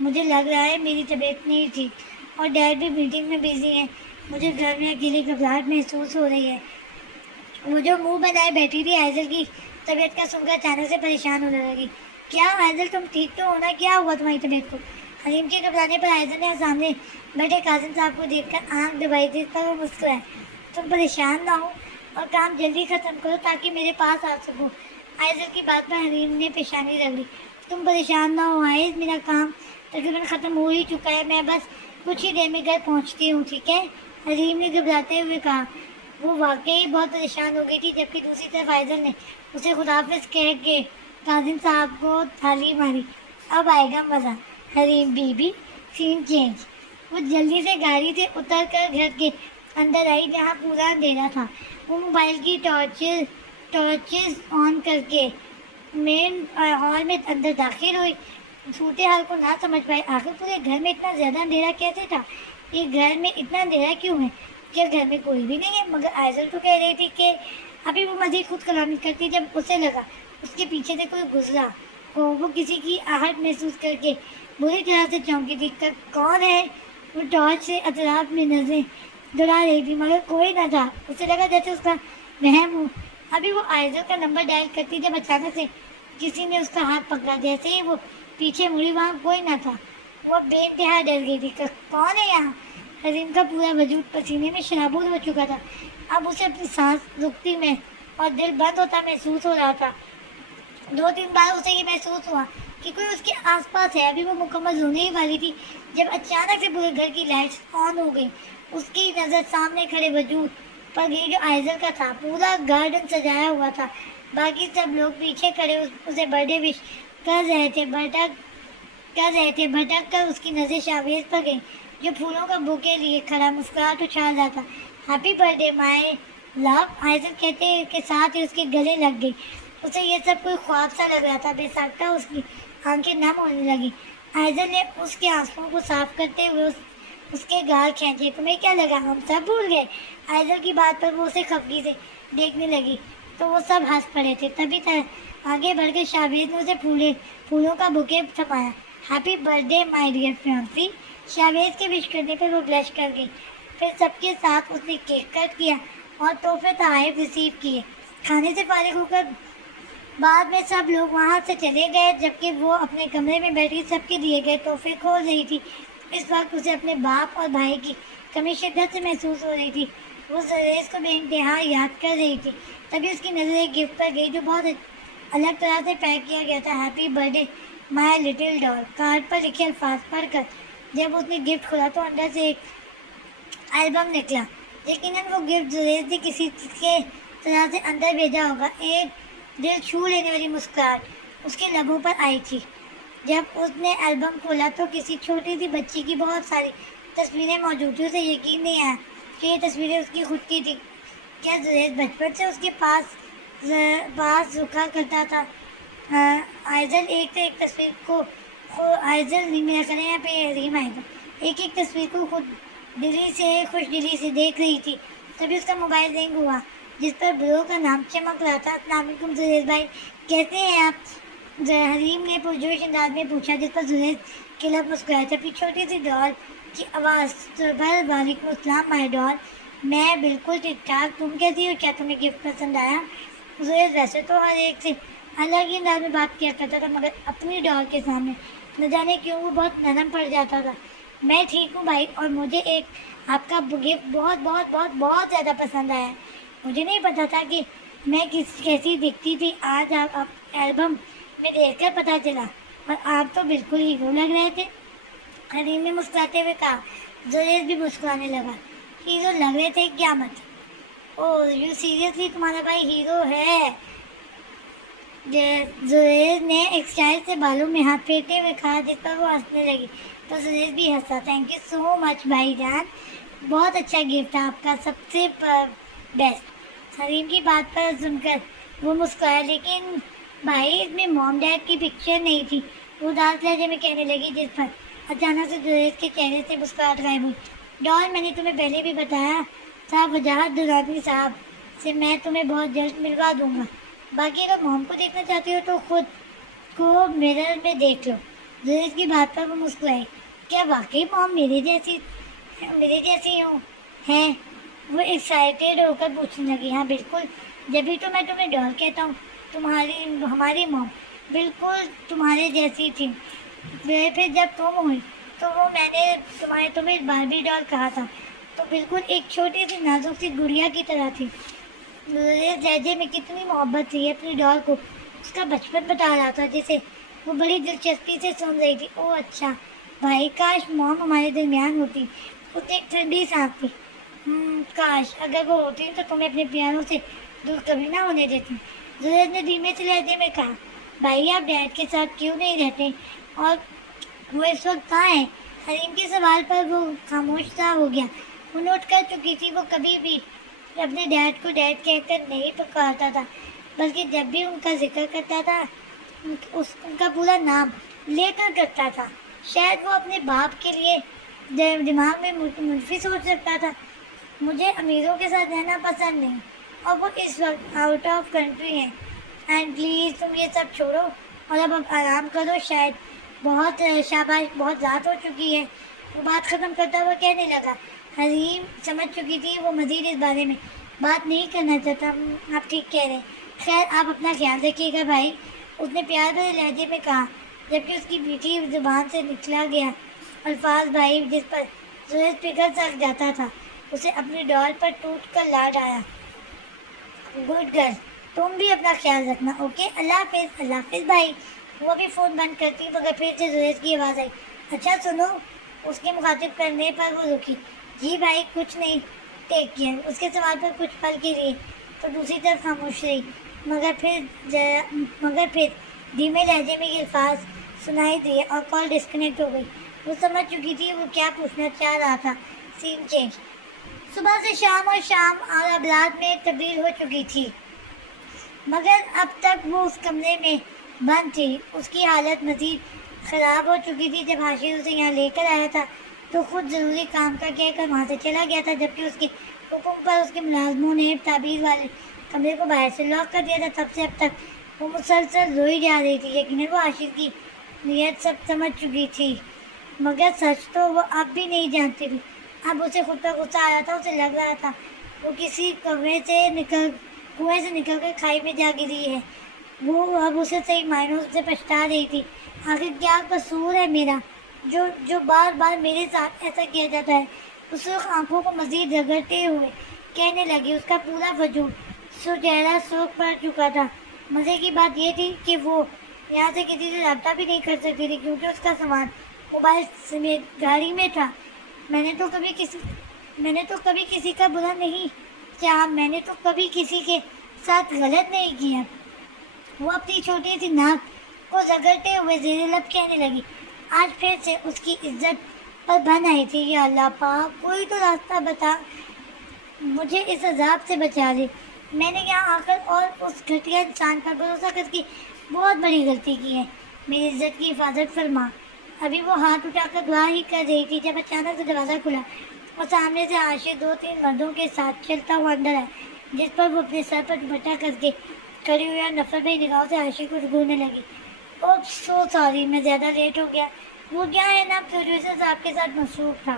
مجھے لگ رہا ہے میری طبیعت نہیں ٹھیک اور ڈیڈ بھی میٹنگ میں بزی ہیں. مجھے گھر میں اکیلی گھبراہٹ محسوس ہو رہی ہے. وہ جو منہ بنائے بیٹھی تھی آئزل کی طبیعت کا سن کر اچانک سے پریشان ہونے لگی. کیا آئزل تم ٹھیک تو ہونا؟ کیا ہوا تمہاری طبیعت کو؟ حریم کے گھبرانے پر آئزل نے سامنے بیٹھے کاظم صاحب کو دیکھ کر آنکھ دبائی جس پر وہ مسکرائے. تم پریشان نہ ہو اور کام جلدی ختم کرو تاکہ میرے پاس آ سکو. آئزل کی بات پر حریم نے پیشانی رگھ لی. تم پریشان نہ ہو آئز, میرا کام تقریباً ختم ہو ہی چکا ہے. میں بس کچھ ہی دیر میں گھر پہنچتی ہوں, ٹھیک ہے؟ حریم نے گھبراتے ہوئے کہا. وہ واقعی بہت پریشان ہو گئی تھی جبکہ دوسری طرف آئزل نے اسے خداحافظ کہہ کے کاظم صاحب کو تھالی ماری. اب آئے گا مزہ. حریم بی بی سین چینج. وہ جلدی سے گاڑی سے اتر کر گھر کے اندر آئی جہاں پورا اندھیرا تھا. وہ موبائل کی ٹارچز آن کر کے مین ہال میں اندر داخل ہوئی. صورتحال کو نہ سمجھ پائے آخر پورے گھر میں اتنا زیادہ اندھیرا کیسے تھا؟ یہ گھر میں اتنا اندھیرا کیوں ہے؟ کیا گھر میں کوئی بھی نہیں ہے؟ مگر آئزل تو کہہ رہی تھی کہ ابھی وہ مزید خود کلامی کرتی جب اسے لگا اس کے پیچھے سے کوئی گزرا ہو. وہ کسی کی آہٹ محسوس کر کے بری طرح سے چونکی تھی. کون ہے؟ وہ ٹارچ سے اطراف میں نظریں دوڑا رہی تھی مگر کوئی نہ تھا. اسے لگا جیسے اس کا وہم ہو. ابھی وہ آئزل کا نمبر ڈائل کرتی جب اچانک سے کسی نے اس کا ہاتھ پکڑا. جیسے ہی وہ پیچھے مڑی وہاں کوئی نہ تھا. وہ بے انتہا ڈر گئی تھی. کون ہے یہاں؟ حریم کا پورا وجود پسینے میں شرابور ہو چکا تھا. اب اسے اپنی سانس رکتی میں اور دل بند ہوتا محسوس ہو رہا تھا. 2-3 بار اسے یہ محسوس ہوا کہ کوئی اس کے آس پاس ہے. ابھی وہ مکمل رونے ہی والی تھی جب اچانک سے پورے گھر کی لائٹس آن ہو گئی. اس کی نظر سامنے کھڑے وجود پر گئی جو آئزل کا تھا. پورا گارڈن سجایا ہوا تھا. باقی سب لوگ پیچھے کھڑے اسے برتھ ڈے وش کر رہے تھے. بھٹک کر اس کی نظر شاویز پر گئی جو پھولوں کا بوکے لیے کھڑا مسکراہٹ اچھال رہا تھا. ہیپی برتھ ڈے مائی لو. آئزل کہتے کے ساتھ ہی اس کے گلے لگ گئی. اسے یہ سب کوئی خواب سا لگ رہا تھا. بے ساختہ اس کی آنکھیں نم ہونے لگی. آئزل نے اس کے آنسوؤں کو صاف کرتے ہوئے اس کے گال کھینچے. تمہیں کیا لگا ہم سب بھول گئے؟ آئزل کی بات پر وہ اسے خفگی سے دیکھنے لگی تو وہ سب ہنس پڑے تھے. تبھی آگے بڑھ کے شاویز نے اسے پھولوں کا بوکے تھمایا. Happy birthday my dear fiancee. Shaviz کے وش کرنے پہ وہ بلش کر گئی. پھر سب کے ساتھ اس نے کیک کٹ کیا اور تحفے تحائف ریسیو کیے. کھانے سے فارغ ہو کر بعد میں سب لوگ وہاں سے چلے گئے جبکہ وہ اپنے کمرے میں بیٹھی سب کے دیے گئے تحفے کھول رہی تھی. اس وقت اسے اپنے باپ اور بھائی کی کمی شدت سے محسوس ہو رہی تھی. وہ زریز کو بے انتہا یاد کر رہی تھی. تبھی اس کی نظر ایک گفٹ پر گئی جو بہت الگ طرح سے پیک کیا گیا تھا. ہیپی برتھ ڈے مائی لٹل ڈال. کارڈ پر لکھے الفاظ پڑھ کر جب اس نے گفٹ کھولا تو اندر سے ایک البم نکلا. یقیناً وہ گفٹ زریز نے کسی کے طرح سے اندر بھیجا ہوگا. ایک دل چھو لینے والی مسکراہٹ اس کے لبوں پر آئی تھی. جب اس نے البم کھولا تو کسی چھوٹی سی بچی کی بہت ساری تصویریں موجود تھیں. اسے یقین نہیں آیا کہ یہ تصویریں اس کی خود کی تھی. کیا زریز بچپن سے اس کے پاس رکا کرتا تھا؟ آئزل ایک تصویر کو آئزل نہیں میرا کریں یہاں پہ حریم آئے گا. ایک تصویر کو خوش دلی سے دیکھ رہی تھی. تبھی اس کا موبائل رنگ ہوا جس پر برو کا نام چمک رہا تھا. السلام علیکم زریز بھائی, کیسے ہیں آپ؟ حریم نے پرجوش انداز میں پوچھا جس پر زریز کے لب مسکرائے تھے. پھر چھوٹی سی ڈال کی آواز پر وعلیکم السلام مائی ڈال. میں بالکل ٹھیک ٹھاک. تم کیسی ہو؟ کیا تمہیں گفٹ پسند آیا؟ زریز ویسے تو ہر ایک سے الگ ہی انداز میں بات کیا کرتا تھا مگر اپنی ڈال کے سامنے نہ جانے کیوں وہ بہت نرم پڑ جاتا تھا. میں ٹھیک ہوں بھائی, اور مجھے آپ کا گفٹ بہت بہت بہت بہت زیادہ پسند آیا ہے. مجھے نہیں پتا تھا کہ میں کیسی دکھتی تھی آج آپ البم میں دیکھ کر پتہ چلا، اور آپ تو بالکل ہیرو لگ رہے تھے۔ حریم نے مسکراتے ہوئے کہا۔ زریز بھی مسکرانے لگا۔ ہیرو لگ رہے تھے کیا مطلب؟ او یو سیریسلی تمہارا بھائی ہیرو ہے؟ زریز نے ایک اسٹائل سے بالوں میں ہاتھ پھیرتے ہوئے کہا، جس پر وہ ہنسنے لگی تو زریز بھی ہنسا۔ تھینک یو سو مچ بھائی جان، بہت اچھا گفٹ آپ کا، سب سے بیسٹ۔ حریم کی بات پر سن کر وہ مسکرایا، لیکن بھائی اس میں موم ڈیڈ کی پکچر نہیں تھی، وہ اداس لہجے میں کہنے لگی، جس پر اچانک سے زریز کے چہرے سے مسکراہٹ غائب ہوئی۔ ڈال، میں نے تمہیں پہلے بھی بتایا تھا وجاہت درانی صاحب سے میں تمہیں بہت جلد ملوا دوں گا، باقی اگر موم کو دیکھنا چاہتی ہو تو خود کو میرر میں دیکھ لو۔ زریز کی بات پر وہ مسکرائی۔ کیا واقعی موم میرے جیسی ہے؟ وہ ایکسائٹیڈ ہو کر پوچھنے لگی۔ ہاں بالکل، جبھی تو میں تمہیں ڈال کہتا ہوں، ہماری موم بالکل تمہارے جیسی تھی۔ پھر جب تم ہوئی تو وہ میں نے تمہیں باربی ڈال کہا تھا تو بالکل ایک چھوٹی سی نازک سی گڑیا کی طرح تھی۔ زریز لہجے میں کتنی محبت تھی اپنی ڈال کو، اس کا بچپن بتا رہا تھا جسے وہ بڑی دلچسپی سے سن رہی تھی۔ او اچھا بھائی، کاش موم ہمارے درمیان ہوتی۔ اس نے ایک ٹھنڈی سانس لی۔ کاش اگر وہ ہوتی تو تمہیں اپنے پیاروں سے دور کبھی نہ ہونے دیتی۔ زریز نے دھیمے سے لہجے میں کہا، بھائی آپ ڈیڈ کے ساتھ کیوں نہیں رہتے، اور وہ اس وقت کہاں ہے؟ حریم کے سوال پر وہ خاموش سا ہو گیا۔ وہ نوٹ کر چکی تھی، وہ کبھی بھی اپنے ڈیڈ کو ڈیڈ کہہ کر نہیں پکارتا تھا، بلکہ جب بھی ان کا ذکر کرتا تھا ان کا پورا نام لے کر کرتا تھا۔ شاید وہ اپنے باپ کے لیے دماغ میں منفی سوچ سکتا تھا۔ مجھے امیروں کے ساتھ رہنا پسند نہیں، اور وہ اس وقت آؤٹ آف کنٹری ہیں، اینڈ پلیز تم یہ سب چھوڑو اور اب آرام کرو، شاید بہت شاباش، بہت رات ہو چکی ہے۔ وہ بات ختم کرتا ہوا کہنے لگا۔ حریم سمجھ چکی تھی وہ مزید اس بارے میں بات نہیں کرنا چاہتا۔ آپ ٹھیک کہہ رہے ہیں، خیر آپ اپنا خیال رکھیے گا بھائی، اس نے پیار بھرے لہجے میں کہا، جبکہ اس کی میٹھی زبان سے نکلا گیا الفاظ بھائی جس پر زریز پگھل سا جاتا تھا، اسے اپنی ڈال پر ٹوٹ کر لاڈ آیا۔ گڈ گرل، تم بھی اپنا خیال رکھنا، اوکے؟ اللہ حافظ۔ اللہ حافظ بھائی۔ وہ بھی فون بند کرتی مگر پھر سے زریز کی آواز آئی، اچھا سنو۔ اس کے مخاطب کرنے پر وہ رکی۔ جی بھائی کچھ نہیں، ٹیک کیئر۔ اس کے سوال پر کچھ پل کے لیے تو دوسری طرف خاموش رہی، مگر پھر دھیمے لہجے میں یہ الفاظ سنائی دیے اور کال ڈسکنیکٹ ہو گئی۔ وہ سمجھ چکی تھی وہ کیا پوچھنا چاہ رہا تھا۔ سین چینج۔ صبح سے شام اور اب رات میں تبدیل ہو چکی تھی، مگر اب تک وہ اس کمرے میں بند تھی۔ اس کی حالت مزید خراب ہو چکی تھی۔ جب حاشر اسے یہاں لے کر آیا تھا تو خود ضروری کام کا کہہ کر وہاں سے چلا گیا تھا، جبکہ اس کے حکم پر اس کے ملازموں نے تعبیر والے کمرے کو باہر سے لاک کر دیا تھا۔ تب سے اب تک وہ مسلسل روئی جا رہی تھی۔ یقیناً وہ حاشر کی نیت سب سمجھ چکی تھی، مگر سچ تو وہ اب بھی نہیں جانتی تھی۔ اب اسے خود پر غصہ آ رہا تھا۔ اسے لگ رہا تھا وہ کسی کنویں سے نکل کر کھائی میں جا گری ہے۔ وہ اب اسے صحیح معنوں سے پچھتا رہی تھی۔ آخر کیا قصور ہے میرا جو بار بار میرے ساتھ ایسا کیا جاتا ہے؟ اس وقت آنکھوں کو مزید رگڑتے ہوئے کہنے لگی۔ اس کا پورا وجود چہرہ سرخ پڑ چکا تھا۔ مزے کی بات یہ تھی کہ وہ یہاں سے کسی سے رابطہ بھی نہیں کر سکتی تھی، کیونکہ اس کا سامان موبائل سمیت گاڑی میں تھا۔ میں نے تو کبھی کسی کا برا نہیں چاہا، میں نے تو کبھی کسی کے ساتھ غلط نہیں کیا۔ وہ اپنی چھوٹی سی ناک کو رگڑتے ہوئے زیر لب کہنے لگی۔ آج پھر سے اس کی عزت پر بن آئی تھی۔ یا اللہ پاک، کوئی تو راستہ بتا، مجھے اس عذاب سے بچا لے۔ میں نے یہاں آ کر اور اس گھٹیا انسان پر بھروسہ کر کے بہت بڑی غلطی کی ہے، میری عزت کی حفاظت فرما۔ ابھی وہ ہاتھ اٹھا کر دعا ہی کر رہی تھی جب اچانک سے دروازہ کھلا اور سامنے سے عاشق 2-3 مردوں کے ساتھ چلتا ہوا اندر آیا، جس پر وہ اپنے سر پر دوپٹہ کر کے کھڑی ہوئی اور نفرت بھری نگاہوں سے عاشق کو گھورنے لگی۔ اوہ سو سوری، میں زیادہ لیٹ ہو گیا۔ وہ کیا ہے نا، پروڈیوسر صاحب کے ساتھ مصروف تھا۔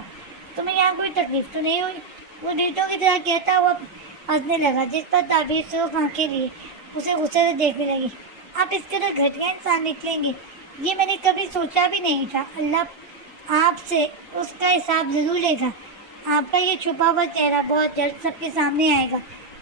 تمہیں یہاں کوئی تکلیف تو نہیں ہوئی؟ وہ ڈیٹوں کی طرح کہتا ہوا ہنسنے لگا، جس پر تعبیر سرخ آنکھیں لیے اسے غصے سے دیکھنے لگی۔ آپ اس قدر گھٹیا انسان نکلیں گے یہ میں نے کبھی سوچا بھی نہیں تھا۔ اللہ آپ سے اس کا حساب ضرور لے گا۔ آپ کا یہ چھپا ہوا چہرہ بہت جلد سب کے سامنے آئے گا۔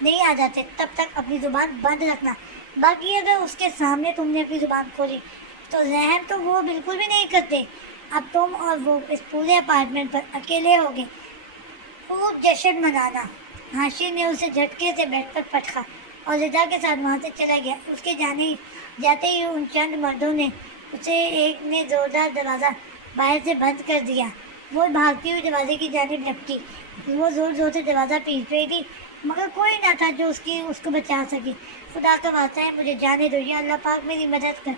نہیں آ جاتے تب تک اپنی زبان بند رکھنا. باقی اگر اس کے سامنے تم نے اپنی زبان کھولی تو رحم تو وہ بالکل بھی نہیں کرتے. اب تم اور وہ اس پورے اپارٹمنٹ پر اکیلے ہوگے. خوب جشن منانا. ہاشی نے اسے جھٹکے سے بیڈ پر پٹکا اور رضا کے ساتھ وہاں سے چلا گیا. اس کے جاتے ہی ان چند مردوں نے اسے ایک نے زوردار دروازہ باہر سے بند کر دیا. وہ بھاگتی ہوئی دروازے کی جانب لپکی. وہ زور زور سے دروازہ پیٹ رہی تھی مگر کوئی نہ تھا جو اس کو بچا سکے. خدا کا واسطہ ہے مجھے جانے دو یا اللہ پاک میری مدد کر,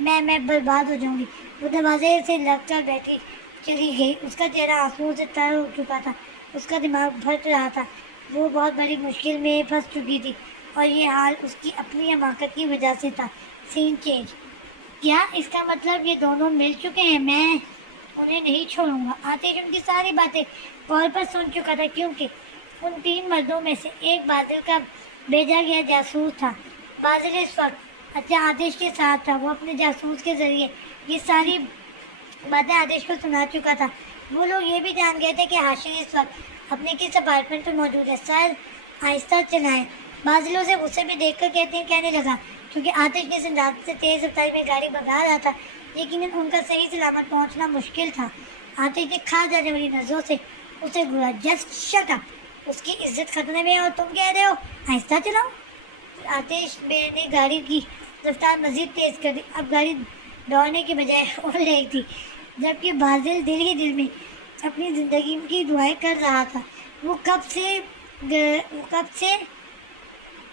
میں برباد ہو جاؤں گی. وہ دروازے سے لگ کر بیٹھی چلی گئی. اس کا چہرہ آنسوؤں سے تر ہو چکا تھا. اس کا دماغ پھٹ رہا تھا. وہ بہت بڑی مشکل میں پھنس چکی تھی اور یہ حال اس کی اپنی حماقت کی وجہ سے تھا. سین چینج. کیا اس کا مطلب یہ دونوں مل چکے ہیں؟ میں انہیں نہیں چھوڑوں گا. آتش ان کی ساری باتیں غور پر سن چکا تھا کیونکہ ان 3 مردوں میں سے ایک بادل کا بھیجا گیا جاسوس تھا. بادل اس وقت آتش کے ساتھ تھا. وہ اپنے جاسوس کے ذریعے یہ ساری باتیں آتش کو سنا چکا تھا. وہ لوگ یہ بھی جان گئے تھے کہ ہاشم اس وقت اپنے کس اپارٹمنٹ پر موجود ہے. سر آہستہ چلائیں. بادلوں سے غصے میں دیکھ کر کہنے لگا کیونکہ آتش نے رات سے تیز رفتاری میں گاڑی بھگا رہا تھا. یقیناً ان کا صحیح سلامت پہنچنا مشکل تھا. آتش نے کھا جانے والی نظروں سے اسے گھورا. Just shut up. اس کی عزت خطرے میں اور تم کہہ رہے ہو آہستہ چلاؤ. آتش نے گاڑی کی رفتار مزید تیز کر دی. اب گاڑی دوڑنے کے بجائے اڑ رہی تھی جبکہ بادل دل ہی دل میں اپنی زندگی کی دعائیں کر رہا تھا. وہ کب سے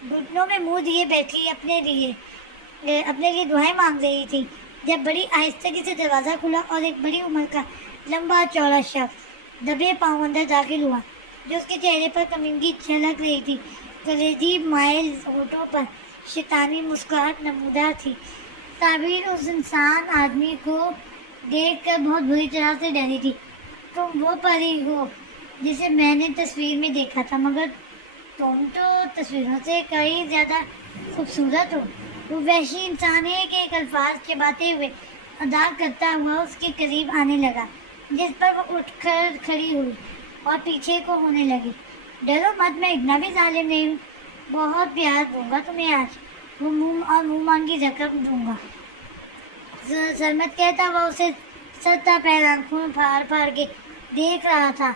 گھٹنوں میں منہ دیے بیٹھی اپنے لیے دعائیں مانگ رہی تھی جب بڑی آہستگی سے دروازہ کھلا اور ایک بڑی عمر کا لمبا چوڑا شخص دبے پاؤں اندر داخل ہوا جو اس کے چہرے پر کمینگی چھلک رہی تھی. کلیجی مائل ہونٹوں پر شیطانی مسکراہٹ نمودار تھی. تعبیر اس انسان آدمی کو دیکھ کر بہت بری طرح سے ڈری تھی. تم وہ پری ہو جسے میں نے تصویر میں دیکھا تھا مگر تم تو تصویروں سے کئی زیادہ خوبصورت ہو. وہ وحشی انسان ایک الفاظ چباتے ہوئے ادا کرتا ہوا اس کے قریب آنے لگا جس پر وہ اٹھ کر کھڑی ہوئی اور پیچھے کو ہونے لگی. ڈرو مت, میں اتنا بھی ظالم نہیں ہوں. بہت پیار دوں گا تمہیں آج. وہ منہ مانگی رقم دوں گا. سرمت کہتا ہوا اسے سر تا پیر آنکھوں میں پھاڑ کے دیکھ رہا تھا.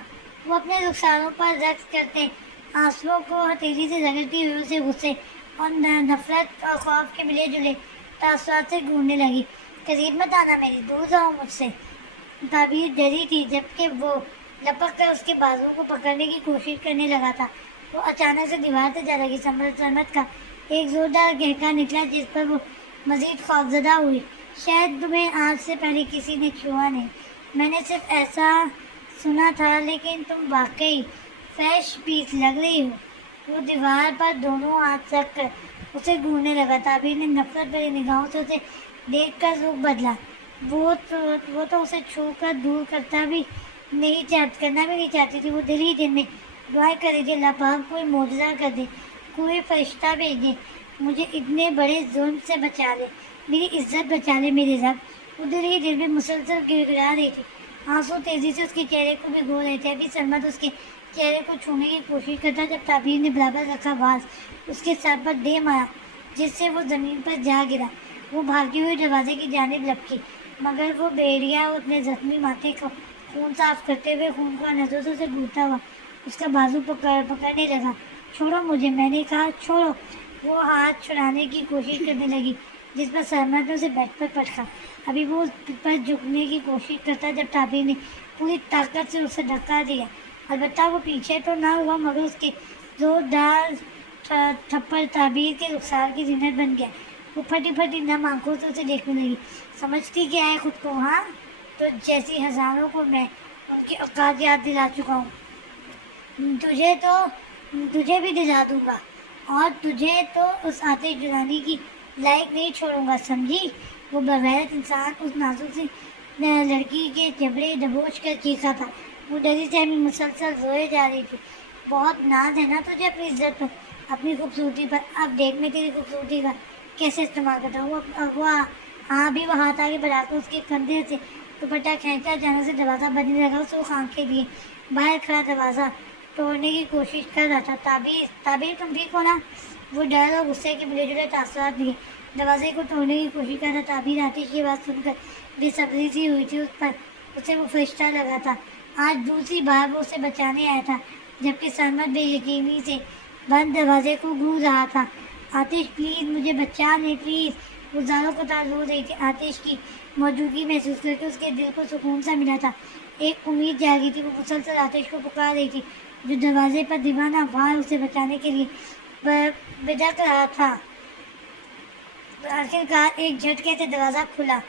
وہ اپنے رخساروں پر رقص کرتے آنسوؤں کو ہتھیلی سے رگڑتی ہوئے اسے غصے اور نفرت اور خوف کے ملے جلے تاثرات سے گھورنے لگی. قریب مت آنا میری, دور جاؤ مجھ سے. تعبیر ڈری تھی جبکہ وہ لپک کر اس کے بازو کو پکڑنے کی کوشش کرنے لگا تھا. وہ اچانک سے دیوار سے جا لگی. سرمت کا ایک زوردار گہکا نکلا جس پر وہ مزید خوفزدہ ہوئی. شاید تمہیں آج سے پہلے کسی نے چھوا نہیں. میں نے صرف ایسا سنا تھا لیکن تم واقعی فریش پیس لگ رہی ہو. وہ دیوار پر دونوں ہاتھ رکھ کر اسے گھورنے لگا. تعبیر نے نفرت بھری نگاہوں سے اسے دیکھ کر رخ بدلا. وہ تو اسے چھو کر دور کرنا بھی نہیں چاہتی تھی. وہ دل ہی دل میں دعائیں کر رہی تھی اللہ پاک کوئی معجزہ کر دے, کوئی فرشتہ بھیج دے, مجھے اتنے بڑے ظلم سے بچا لے, میری عزت بچا لے میرے رب. وہ دل ہی دل میں مسلسل گڑگڑا رہی تھی. آنسو تیزی سے اس کے چہرے کو بھگو رہے تھے. ابھی سرمت اس کے چہرے کو چھونے کی کوشش کرتا جب تعبیر نے برابر رکھا باز اس کے سر پر دے مارا جس سے وہ زمین پر جا گرا. وہ بھاگی ہوئی دروازے کی جانب لپکی مگر وہ بیڑیا اپنے زخمی ماتھے کو خون صاف کرتے ہوئے خون کو نظروں سے گھورتا ہوا اس کا بازو پکڑنے لگا. چھوڑو مجھے, میں نے کہا چھوڑو. وہ ہاتھ چھڑانے کی کوشش کرنے لگی جس پر سرمت نے اسے بیڈ پر پٹکا. ابھی وہ پر جھکنے کی کوشش کرتا جب تعبیر نے پوری طاقت سے اسے دھکا دیا. البتہ وہ پیچھے تو نہ ہوا مگر اس کے زوردار تھپڑ تعبیر کے رخسار کی زینت بن گیا. وہ پھٹی نم آنکھوں سے اسے دیکھنے لگی. سمجھتی کیا ہے خود کو, ہاں؟ تو جیسی ہزاروں کو میں ان کی اوقات یاد دلا چکا ہوں. تجھے بھی دلا دوں گا اور تجھے تو اس آتش جلانی کی لائق نہیں چھوڑوں گا, سمجھی؟ وہ بغیرت انسان اس نازک سی لڑکی کے جبڑے دبوچ کر چیخا تھا. وہ ڈری سہمی مسلسل روئے جا رہی تھی. بہت ناز ہے نا تجھے اپنی عزت پر, اپنی خوبصورتی پر. اب دیکھ میں تیری خوبصورتی کا کیسے استعمال کرتا ہوں. ہاں بھی وہ ہاتھ آگے بڑھا کر اس کے کندھے سے دوپٹہ کھینچا. جانے سے دروازہ بندنے لگا. اس کو آنکھیں دیے باہر کھڑا دروازہ توڑنے کی کوشش کر رہا تھا۔ تعبیر تم ٹھیک ہو نا؟ وہ ڈر اور غصے کے ملے جلے تاثرات دیے دروازے کو توڑنے کی کوشش کر رہا تھا۔ تعبیر آتش کی بات سن کر بے صبری سی ہوئی تھی اس پر، اسے وہ فرشتہ لگا تھا۔ آج دوسری بار وہ اسے بچانے آیا تھا، جبکہ سرمد بے یقینی سے بند دروازے کو گھور رہا تھا۔ آتش پلیز مجھے بچا لیں پلیز، وہ زاروں کو رو رہی تھی۔ آتش کی موجودگی محسوس کر کے اس کے دل کو سکون سا ملا تھا، ایک امید جاگی تھی۔ وہ مسلسل آتش کو پکار رہی تھی جو دروازے پر دیوانہ وار اسے بچانے کے لیے بدک رہا تھا۔ آخرکار ایک جھٹکے سے دروازہ کھلا،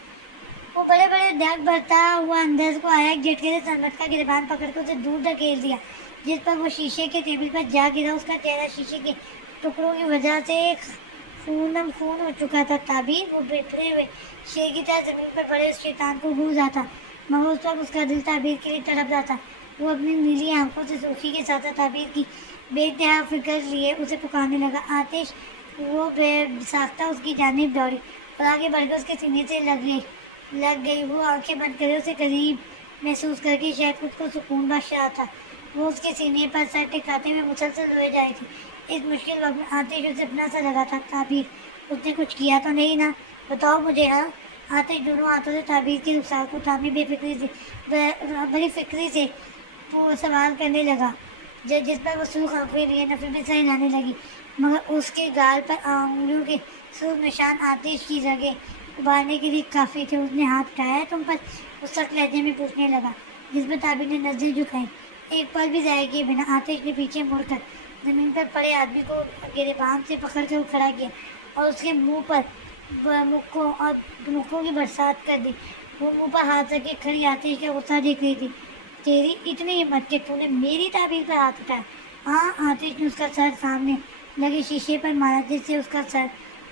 وہ بڑے بڑے ڈگ بھرتا ہوا اندر کو آیا۔ ایک جھٹکے سے سرمد کا گریبان پکڑ کر اسے دور دھکیل دیا، جس پر وہ شیشے کے ٹیبل پر جا گرا۔ اس کا چہرہ شیشے کے ٹکڑوں کی وجہ سے خونم خون ہو چکا تھا۔ تعبیر، وہ بکھرے ہوئے شیر کی طرح زمین پر پڑے اس شیطان کو گھور رہا تھا، مگر اس وقت اس کا دل تعبیر کے لیے تڑپ رہا تھا۔ وہ اپنی نیلی آنکھوں سے سرخی کے ساتھ تعبیر کی بے انتہا فکر لیے اسے پکارنے لگا۔ آتش، وہ بے ساختہ اس کی جانب دوڑی اور آگے بڑھ کر اس کے سینے سے لگ گئی۔ وہ آنکھیں بند کرے اسے قریب محسوس کر کے شاید خود کو سکون بخش رہا تھا۔ وہ اس کے سینے پر سر ٹکاتے ہوئے مسلسل روئے جا رہی تھی۔ اس مشکل وقت میں آتش اسے اپنا سا لگا تھا۔ تعبیر، اس نے کچھ کیا تو نہیں نا؟ بتاؤ مجھے۔ ہاں؟ آتش دونوں ہاتھوں سے تعبیر کے رخسار کو تھامے بڑی فکری سے وہ سوال کرنے لگا، جس پر وہ سرخ آنکھیں لیے نفرت میں سر ہلانے لگی، مگر اس کے گال پر انگلیوں کے سرخ نشان آتش کی رگیں ابھارنے کے لیے کافی تھے۔ اس نے ہاتھ اٹھایا ہے تم پر؟ وہ سخت لہجے میں پوچھنے لگا، جس پر تعبیر نے نظریں جھکائیں۔ ایک پل بھی ضائع کیے بنا آتش نے پیچھے مڑ کر زمین پر پڑے آدمی کو گریبان سے پکڑ کر کھڑا کیا اور اس کے منہ پر مکوں کی برسات کر دی۔ وہ منہ پر ہاتھ رکھ کے کھڑی آتش کا غصہ دیکھ رہی تھی۔ تیری اتنی ہمت کہ تو نے میری تعبیر پر ہاتھ اٹھایا؟ ہاں؟ آتش نے اس کا سر سامنے لگے شیشے پر مارا، جس سے اس کا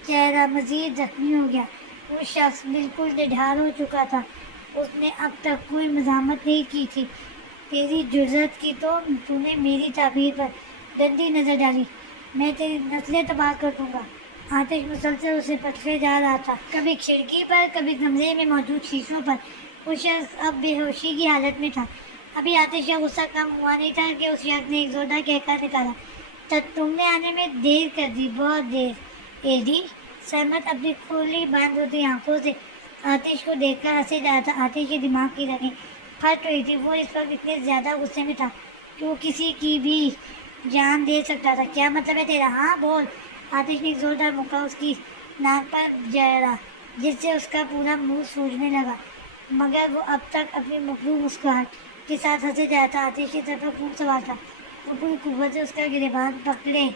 چہرہ مزید زخمی ہو گیا۔ وہ شخص بالکل نڈھال ہو چکا تھا، اس نے اب تک کوئی مزاحمت نہیں کی تھی۔ تیری جرأت کی تو نے میری تعبیر پر گندی نظر ڈالی، میں تیری نسلیں تباہ کر دوں گا۔ آتش مسلسل اسے پٹکے جا رہا تھا، کبھی کھڑکی پر، کبھی کمرے میں موجود شیشوں پر۔ وہ شخص اب بے ہوشی کی حالت میں تھا۔ ابھی آتش کا غصہ کم ہوا نہیں تھا کہ اس شخص نے ایک زوردار کہکا نکالا، تم نے آنے میں دیر کر دی، بہت دیر۔ ایڈی؟ سرمد اپنی کھلی بند ہوتی آنکھوں سے آتش کو دیکھ کر ہنسے جا رہا تھا۔ آتش کے دماغ کی رگیں پھٹ رہی تھی۔ وہ اس وقت اتنے زیادہ غصے میں تھا کہ وہ کسی کی بھی جان دے سکتا تھا۔ کیا مطلب ہے تیرا؟ ہاں بول۔ آتش نے ایک زوردار مکہ اس کی ناک پر جڑا، جس سے اس کا پورا منہ سوجنے لگا، مگر وہ اب تک اپنی مخلوق مسکراہٹ کے ساتھ ہنسے جا رہا تھا۔ آتش کی طرف خون سوار تھا، وہ پوری قوت سے اس کا گریبان پکڑے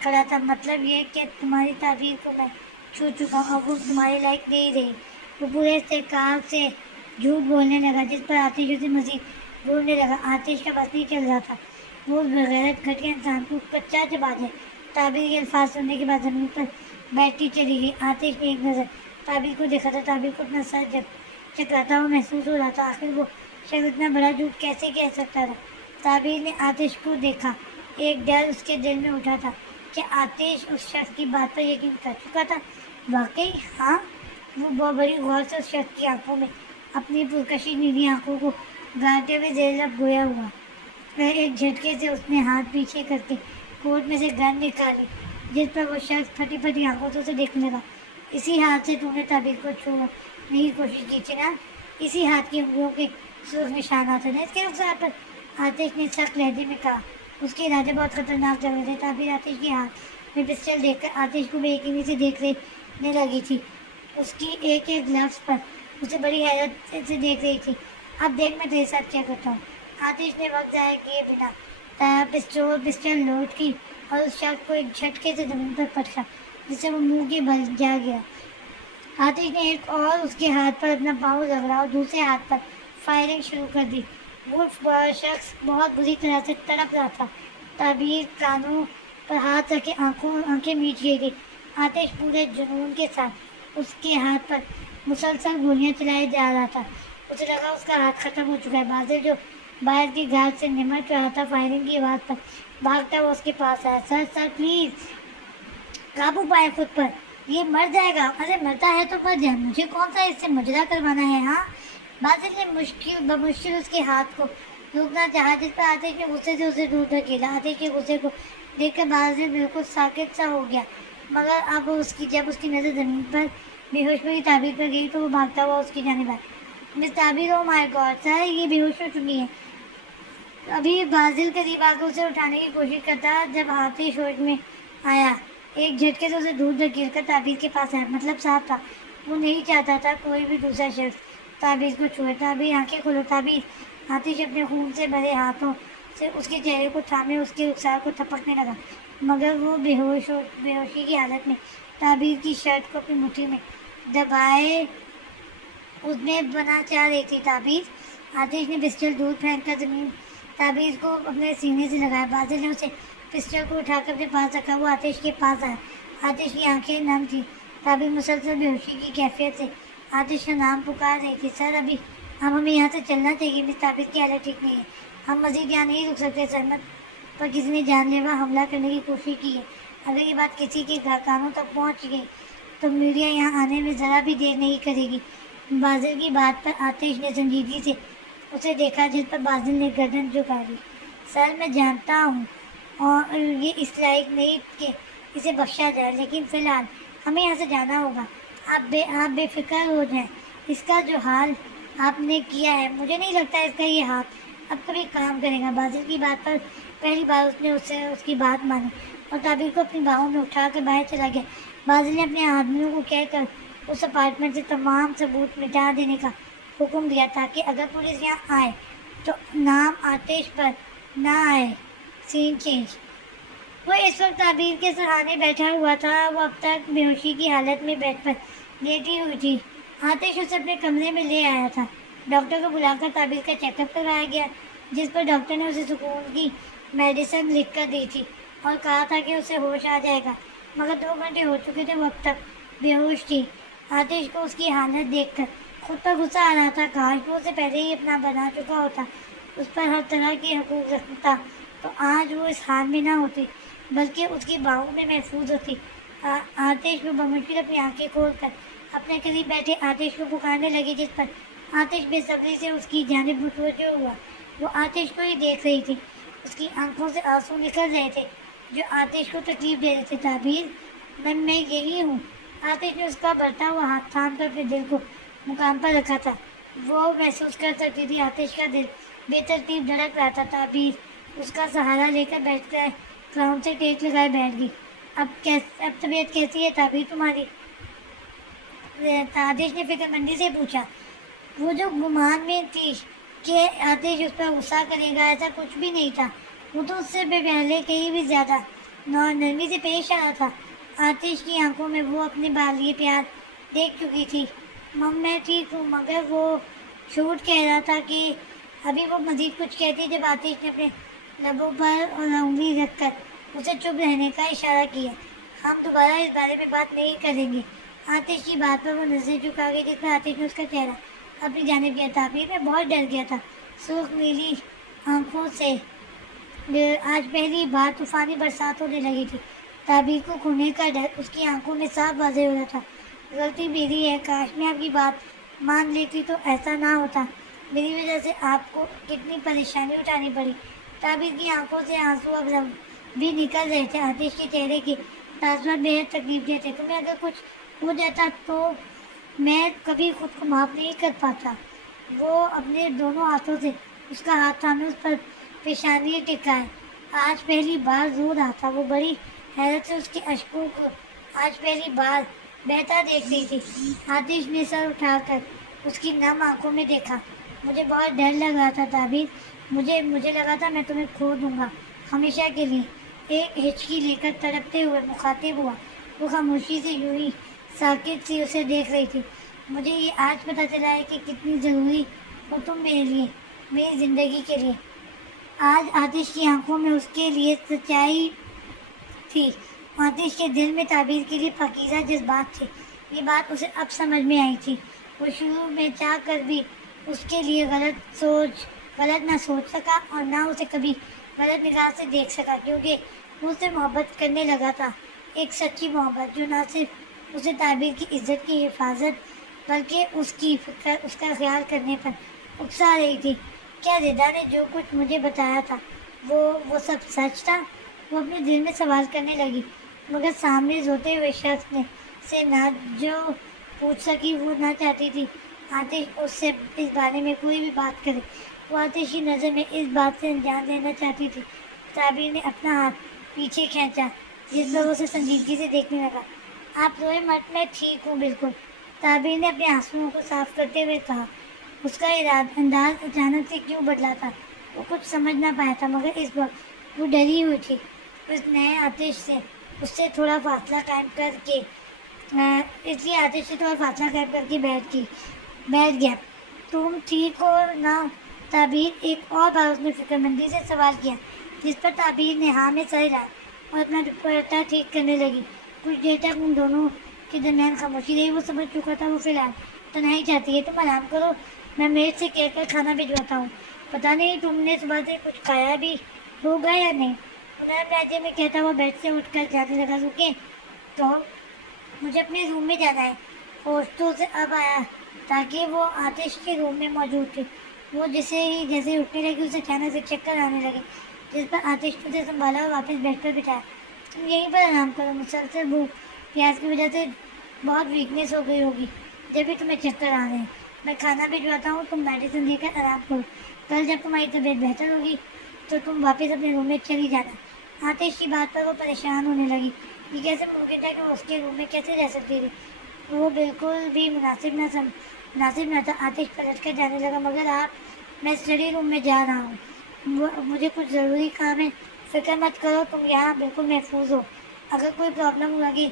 کھڑا تھا۔ مطلب یہ کہ تمہاری تعبیر کو میں چھو چکا ہوں، اب وہ تمہارے لائق نہیں رہی۔ وہ پورے استحقاق سے جھوٹ بولنے لگا، جس پر آتش اسے مزید بولنے لگا۔ آتش کا بس نہیں چل رہا تھا، وہ اس بغیرت گھٹیا انسان کو کچا چبا دے۔ تعبیر کے الفاظ سننے کے بعد زمین پر بیٹھتی چلی گئی۔ آتش نے ایک نظر تعبیر کو دیکھا تھا۔ تعبیر کو اپنا سر چکراتا ہوا محسوس ہو رہا تھا۔ آخر وہ شخص اتنا بڑا جھوٹ کیسے کہہ سکتا تھا؟ تعبیر نے آتش کو دیکھا، ایک ڈر اس کے دل میں اٹھا تھا۔ کیا آتش اس شخص کی بات پر یقین کر چکا تھا؟ واقعی؟ ہاں؟ وہ بہت بڑی غور سے اس شخص کی آنکھوں میں اپنی پرکشش نیلی آنکھوں کو گارتے ہوئے زیر لب گویا ہوا۔ ایک جھٹکے سے اس نے ہاتھ پیچھے کر کے کوٹ میں سے گن نکالی، جس پر وہ شخص پھٹی پھٹی آنکھوں سے اسے دیکھنے لگا۔ اسی ہاتھ سے تو نے تعبیر کو چھوڑنے کی کوشش کی تھی نا؟ اسی ہاتھ کی انگلیوں کے سرخ نشانات ہیں نا اس کے رخسار پر؟ آتش نے سخت لہجے میں کہا۔ اس کے ارادے بہت خطرناک لگ رہے تھے۔ تعبیر آتش کے ہاتھ میں پسٹل دیکھ کر آتش کو بے یقینی سے دیکھنے لگی تھی۔ اس کی ایک ایک لفظ پر اسے بڑی حیرت سے دیکھ رہی تھی۔ اب دیکھ میں تیرے ساتھ کیا کرتا ہوں۔ آتش نے وقت ضائع کیے بنا پسٹل لوڈ کی اور اس شخص کو ایک جھٹکے سے زمین پر پٹکا، جس سے وہ منہ کے بل جا گیا۔ آتش نے ایک اور اس کے ہاتھ پر اپنا پاؤں رگڑا اور دوسرے ہاتھ پر فائرنگ شروع کر دی۔ وہ شخص بہت بری طرح سے تڑپ رہا تھا۔ تعبیر کانوں پر ہاتھ رکھے آنکھیں میچ گئی۔ آتش پورے جنون کے ساتھ اس کے ہاتھ پر مسلسل گولیاں چلائے جا رہا تھا۔ اسے لگا اس کا ہاتھ ختم ہو چکا ہے۔ بازر جو باہر کی گھاٹ سے نمٹ رہا تھا، فائرنگ کی آواز پر بھاگتا ہوا اس کے پاس آیا۔ سر پلیز قابو پائے خود پر، یہ مر جائے گا۔ ارے مرتا ہے تو مر جائے، مجھے کون سا اس سے مجرا کروانا ہے؟ ہاں؟ بازل نے بمشکل اس کے ہاتھ کو رکنا چاہا، جس پر آتش نے غصے سے اسے دور دھکیلا۔ آتش کے غصے کو دیکھ کر بازل بالکل ساکت سا ہو گیا، مگر اب جب اس کی نظر زمین پر بے ہوش ہوئی تعبیر پر گئی تو وہ بھاگتا ہوا اس کی جانب آیا۔ مس تعبیر، او مائی گاڈ سر، یہ بے ہوش ہو چکی ہے۔ ابھی بازل قریب آ کر اسے اٹھانے کی کوشش کرتا جب آتش ہوش میں آیا، ایک جھٹکے سے اسے دور دھکیل کر تعبیر کے پاس آیا۔ مطلب صاف تھا، وہ نہیں چاہتا تھا کوئی بھی دوسرا شخص تعبیر کو چھوئے۔ تعبیر، آنکھیں کھولو تعبیر۔ آتش اپنے خون سے بھرے ہاتھوں سے اس کے چہرے کو تھامے اس کے رخسار کو تھپکنے لگا، مگر وہ بے ہوشی کی حالت میں تعبیر کی شرٹ کو اپنی مٹھی میں دبائے اس میں بنا چاہ رہی تھی۔ تعبیر، آتش نے پسٹل دور پھینک کر زمین تعبیر کو اپنے سینے سے لگایا۔ بازل نے اسے پسٹل کو اٹھا کر اپنے پاس رکھا۔ وہ آتش کے پاس آیا۔ آتش کی آنکھیں نم تھیں۔ تعبیر مسلسل بے ہوشی کی کیفیت سے آتش کا نام پکار رہی تھی۔ سر، اب ہمیں یہاں سے چلنا چاہیے، مس تعبیر کی حالت ٹھیک نہیں ہے، ہم مزید یہاں نہیں رک سکتے۔ سرمت پر کسی نے جان لیوا حملہ کرنے کی کوشش کی ہے، اگر یہ بات کسی کے کانوں تک پہنچ گئی تو میڈیا یہاں آنے میں ذرا بھی دیر نہیں کرے گی۔ بازل کی بات پر آتش نے سنجیدگی سے اسے دیکھا، جس پر بازل نے گردن جھکا دی۔ سر، میں جانتا ہوں اور یہ اس لائق نہیں کہ اسے بخشا جائے، لیکن فی الحال ہمیں یہاں سے جانا ہوگا۔ آپ بے فکر ہو جائیں، اس کا جو حال آپ نے کیا ہے، مجھے نہیں لگتا اس کا یہ ہاتھ اب کبھی کام کرے گا۔ بازل کی بات پر پہلی بار اس نے اس کی بات مانی اور تعبیر کو اپنی باہوں میں اٹھا کر باہر چلا گیا۔ بازل نے اپنے آدمیوں کو کہہ کر اس اپارٹمنٹ سے تمام ثبوت مٹا دینے کا حکم دیا تاکہ اگر پولیس یہاں آئے تو نام آتش پر نہ آئے۔ سین چینج۔ وہ اس وقت تعبیر کے سہانے بیٹھا ہوا تھا۔ وہ اب تک بے ہوشی کی حالت میں بیڈ پر لیٹی ہوئی تھی۔ آتش اسے اپنے کمرے میں لے آیا تھا۔ ڈاکٹر کو بلا کر تعبیر کا چیک اپ کروایا گیا، جس پر ڈاکٹر نے اسے سکون کی میڈیسن لکھ کر دی تھی اور کہا تھا کہ اسے ہوش آ جائے گا، مگر 2 گھنٹے ہو چکے تھے، وہ اب تک بے ہوش تھی۔ آتش کو اس کی حالت دیکھ کر خود پر غصہ آ رہا تھا۔ کاش وہ اسے پہلے ہی اپنا بنا چکا ہوتا، اس پر ہر طرح کے حقوق رکھتا تو آج وہ اس حال میں نہ ہوتی بلکہ اس کی باہوں میں محفوظ ہوتی۔ آتش کو بمشکل اپنی آنکھیں کھول کر اپنے قریب بیٹھے آتش کو پکارنے لگی، جس پر آتش بے صبری سے اس کی جانب متوجہ ہوا۔ وہ آتش کو ہی دیکھ رہی تھی، اس کی آنکھوں سے آنسو نکل رہے تھے جو آتش کو تکلیف دے رہے تھے۔ تعبیر، میں یہی ہوں۔ آتش نے اس کا بڑھتا ہوا ہاتھ تھام کر اپنے دل کو مقام پر رکھا تھا۔ وہ محسوس کر سکتی تھی آتش کا دل بے ترتیب دھڑک رہا تھا۔ تعبیر اس کا سہارا لے کر بیٹھ کر کراؤن سے ٹیک لگائے بیٹھ گئی۔ اب طبیعت کیسی ہے تعبیر تمہاری؟ آتش نے فکر مندی سے پوچھا۔ وہ جو گمان میں تھی کہ آتش اس پر غصہ کرے گا، ایسا کچھ بھی نہیں تھا۔ وہ تو اس سے پہلے کہیں بھی زیادہ نرمی سے پیش آ رہا تھا۔ آتش کی آنکھوں میں وہ اپنے بالغ پیار دیکھ چکی تھی۔ میں ٹھیک ہوں، مگر وہ جھوٹ کہہ رہا تھا کہ ابھی وہ مزید کچھ کہتی جب آتش نے اپنے لبوں پر انگلی رکھ کر اسے چپ رہنے کا اشارہ کیا۔ ہم دوبارہ اس بارے میں بات نہیں کریں گے۔ آتش کی بات پر وہ نظریں جھکا گئی، جس پر آتش نے اس کا چہرہ اپنی جانب کیا۔ تعبیر، میں بہت ڈر گیا تھا۔ سرخ نیلی آنکھوں سے آج پہلی بار طوفانی برسات ہونے لگی تھی۔ تعبیر کو کھونے کا ڈر اس کی آنکھوں میں صاف واضح ہو رہا تھا۔ غلطی میری ہے، کاش میں آپ کی بات مان لیتی تو ایسا نہ ہوتا۔ میری وجہ سے آپ کو کتنی پریشانی اٹھانی پڑی۔ تعبیر کی آنکھوں سے آنسو اب بھی نکل رہے تھے۔ آتش کے چہرے کے تاثرات بے حد تکلیف دہ تھے۔ تمہیں اگر کچھ ہو جاتا تو میں کبھی خود کو معاف نہیں کر پاتا۔ وہ اپنے دونوں ہاتھوں سے اس کا ہاتھ تھامے اس پر پیشانی ٹکائے۔ آج پہلی بار رو رہا تھا۔ وہ بڑی حیرت سے اس کے اشکوں کو آج پہلی بار بہتا دیکھ رہی تھی۔ آتش نے سر اٹھا کر اس کی نم آنکھوں میں دیکھا۔ مجھے بہت ڈر لگ رہا تھا تعبیر، مجھے لگا تھا میں تمہیں کھو دوں گا ہمیشہ کے لیے۔ ایک ہچکی لے کر تڑپتے ہوئے مخاطب ہوا۔ وہ خاموشی سے یوں ہی ساکت سی اسے دیکھ رہی تھی۔ مجھے یہ آج پتہ چلا ہے کہ کتنی ضروری ہو تم میرے لیے، میری زندگی کے لیے۔ آج آتش کی آنکھوں میں اس کے لیے سچائی تھی۔ آتش کے دل میں تعبیر کے لیے پاکیزہ جذبات تھے۔ یہ بات اسے اب سمجھ میں آئی تھی۔ وہ شروع میں چاہ کر بھی اس کے لیے غلط نہ سوچ سکا اور نہ اسے کبھی غلط نگاہ سے دیکھ سکا، کیونکہ وہ اس سے محبت کرنے لگا تھا۔ ایک سچی محبت جو نہ صرف اسے تعبیر کی عزت کی حفاظت بلکہ اس کا خیال کرنے پر اکسا رہی تھی۔ کیا رضا نے جو کچھ مجھے بتایا تھا وہ سب سچ تھا؟ وہ اپنے دل میں سوال کرنے لگی، مگر سامنے روتے ہوئے شخص نے سے نہ جو پوچھ سکی وہ نہ چاہتی تھی آتش اس سے اس بارے میں کوئی بھی بات کرے۔ وہ آتش کی نظر میں اس بات سے انجام لینا چاہتی تھی۔ تعبیر نے اپنا ہاتھ پیچھے کھینچا، جس پر اسے سنجیدگی سے دیکھنے لگا۔ آپ روئے مت، میں ٹھیک ہوں بالکل، تعبیر نے اپنے آنسوؤں کو صاف کرتے ہوئے کہا۔ اس کا انداز اچانک سے کیوں بدلا تھا وہ کچھ سمجھ نہ پایا تھا، مگر اس وقت وہ ڈری ہوئی تھی۔ اس نئے آتش سے اس سے تھوڑا فاصلہ قائم کر کے اس لیے آتش سے تھوڑا فاصلہ قائم کر کے بیٹھ گیا۔ تم ٹھیک ہو نا تعبیر؟ ایک اور بار اس نے فکر مندی سے سوال کیا، جس پر تعبیر نے ہاں میں سر ہلایا اور اپنا دوپٹہ ٹھیک کرنے لگی۔ کچھ دیر تک ان دونوں کے درمیان خاموشی رہی۔ وہ سمجھ چکا تھا وہ فی الحال تنہائی چاہتی ہے۔ تم آرام کرو، میں میڈ سے کہہ کر کھانا بھجواتا ہوں۔ پتہ نہیں تم نے صبح سے کچھ کھایا بھی ہوگا یا نہیں؟ انہیں لہجے میں کہتا ہوا بیڈ سے اٹھ کر جانے لگا۔ رکے تو مجھے اپنے روم میں جانا ہے۔ ہوشوں سے اب آیا تاکہ وہ آتش کے روم میں موجود تھی۔ وہ جیسے اٹھنے لگی اسے اچانک سے چکر آنے لگے، جس پر آتش نے اسے سنبھالا اور واپس بیڈ پر بٹھایا۔ تم یہیں پر آرام کرو، مسلسل بھوک پیاس کی وجہ سے بہت ویکنیس ہو گئی ہوگی جبھی تمہیں چکر آ رہے ہیں۔ میں کھانا بھجواتا ہوں، تم میڈیسن لے کر آرام کرو۔ کل جب تمہاری طبیعت بہتر ہوگی تو تم واپس اپنے روم میں چلی جانا۔ آتش کی بات پر وہ پریشان ہونے لگی۔ یہ کیسے ممکن تھا کہ وہ اس کے روم میں کیسے رہ سکتی تھی؟ وہ بالکل بھی مناسب نہ تھا۔ آتش پلٹ کر جانے لگا، مگر میں اسٹڈی روم میں جا رہا ہوں، مجھے کچھ ضروری کام ہے۔ فکر مت کرو، تم یہاں بالکل محفوظ ہو۔ اگر کوئی پرابلم ہوگی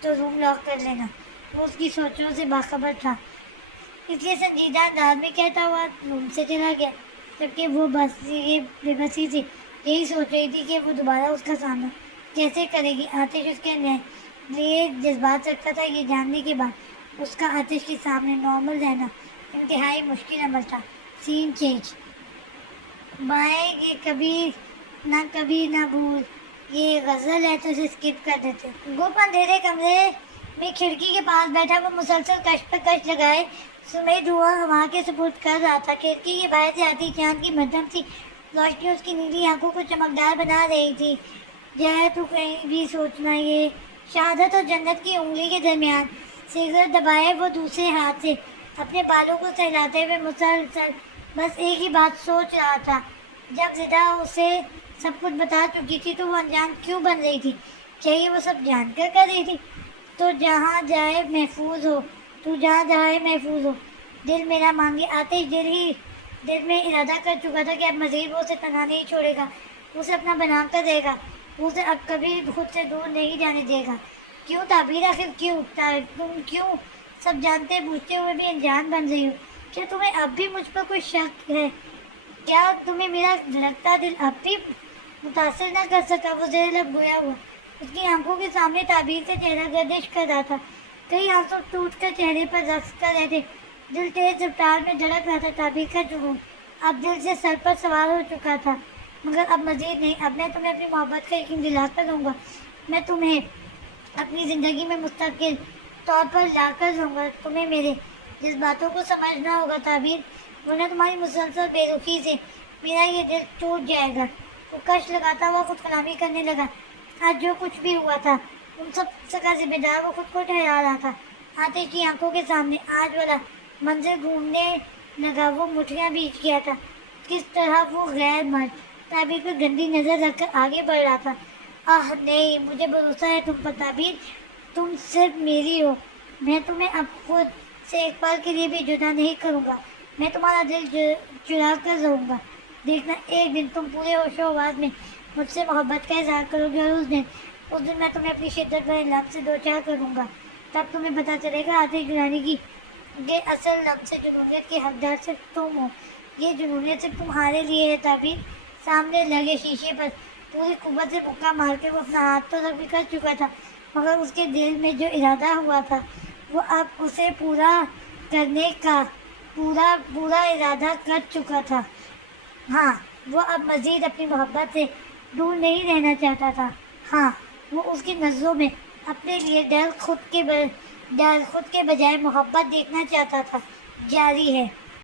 تو روم لاک کر لینا۔ وہ اس کی سوچوں سے باخبر تھا، اس لیے سنجیدہ انداز میں کہتا ہوا روم سے چلا گیا، جبکہ وہ بے بسی سے یہی سوچ رہی تھی کہ وہ دوبارہ اس کا سامنا کیسے کرے گی۔ آتش اس کے لیے جذبات رکھتا تھا، یہ جاننے کے بعد اس کا آتش کے سامنے نارمل رہنا انتہائی مشکل عمل تھا۔ سین چینج بائیں، یہ کبھی نہ بھول، یہ غزل ہے تو اسے اسکپ کر دیتے۔ گپ اندھیرے کمرے میں کھڑکی کے پاس بیٹھا وہ مسلسل کش پر کش لگائے سمیع دھواں ہوا کے سپرد کر رہا تھا۔ کھڑکی کے باہر سے آتی چاند کی مدھم سی روشنی اس کی نیلی آنکھوں کو چمکدار بنا رہی تھی۔ جائے تو کہیں بھی سوچنا، یہ شہادت اور جنت کی انگلی کے درمیان سگریٹ دبائے وہ دوسرے ہاتھ سے اپنے بالوں کو سہلاتے ہوئے مسلسل بس ایک ہی بات سوچ رہا تھا۔ جب زدہ اسے سب کچھ بتا چکی تھی تو وہ انجان کیوں بن رہی تھی؟ کیا یہ وہ سب جان کر رہی تھی؟ تو جہاں جائے محفوظ ہو، دل میرا مانگے۔ آتش دل میں ارادہ کر چکا تھا کہ اب مزید وہ اسے تنہا نہیں چھوڑے گا، اسے اپنا بنا کر دے گا، اسے اب کبھی خود سے دور نہیں جانے دے گا۔ کیوں تعبیر؟ آخر کیوں؟ تم کیوں سب جانتے بوجھتے ہوئے بھی انجان بن رہی ہو؟ کیا تمہیں اب بھی مجھ پر کوئی شک ہے؟ کیا تمہیں میرا دھڑکتا دل اب بھی متاثر نہ کر سکا؟ وہ زیر لب گویا ہوا، اس کی آنکھوں کے سامنے تعبیر کا چہرہ گردش کر رہا تھا۔ کئی آنسو ٹوٹ کر چہرے پر رقص کر رہے تھے، دل تیز رفتار میں دھڑک رہا تھا۔ تعبیر کا جنون اب دل سے سر پر سوار ہو چکا تھا، مگر اب مزید نہیں۔ اب میں تمہیں اپنی محبت کا یقین دلا کر دوں گا، میں تمہیں اپنی زندگی میں مستقل طور پر لا کر دوں گا۔ تمہیں میرے جذباتوں کو سمجھنا ہوگا تعبیر، ورنہ تمہاری مسلسل بے رخی سے میرا یہ دل ٹوٹ جائے گا۔ وہ کش لگاتا ہوا خود کلامی کرنے لگا۔ آج جو کچھ بھی ہوا تھا ان سب کا ذمہ دار وہ خود کو ٹھہرا رہا تھا۔ آتش کی آنکھوں کے سامنے آج والا منظر گھومنے لگا، وہ مٹھیاں بیچ گیا تھا۔ کس طرح وہ غیر مرد تعبیر پر گندی نظر رکھ کر آگے بڑھ رہا تھا۔ آہ نہیں، مجھے بھروسہ ہے تم پر تعبیر، تم صرف میری ہو۔ میں تمہیں اب خود سے ایک پل کے لیے بھی جدا نہیں کروں گا، میں تمہارا دل چرا کر رہوں گا۔ دیکھنا ایک دن تم پورے ہوش و حواس میں مجھ سے محبت کا اظہار کرو گے، اور اس دن میں تمہیں اپنی شدت بھرے لمس سے دوچار کروں گا۔ تب تمہیں پتہ چلے گا آتش جنانی کی یہ اصل لمس جنونیت کی حقدار صرف تم ہو۔ یہ جنونیت صرف تمہارے لیے ہے تعبیر۔ سامنے لگے شیشے پر پوری قوت سے مکہ مار کے وہ اپنا ہاتھ تو رب بھی کر چکا تھا، مگر اس کے دل میں جو ارادہ ہوا تھا وہ اب اسے پورا کرنے کا پورا ارادہ کر چکا تھا۔ ہاں، وہ اب مزید اپنی محبت سے دور نہیں رہنا چاہتا تھا۔ ہاں، وہ اس کی نظروں میں اپنے لیے ڈر خود کے بجائے محبت دیکھنا چاہتا تھا۔ جاری ہے۔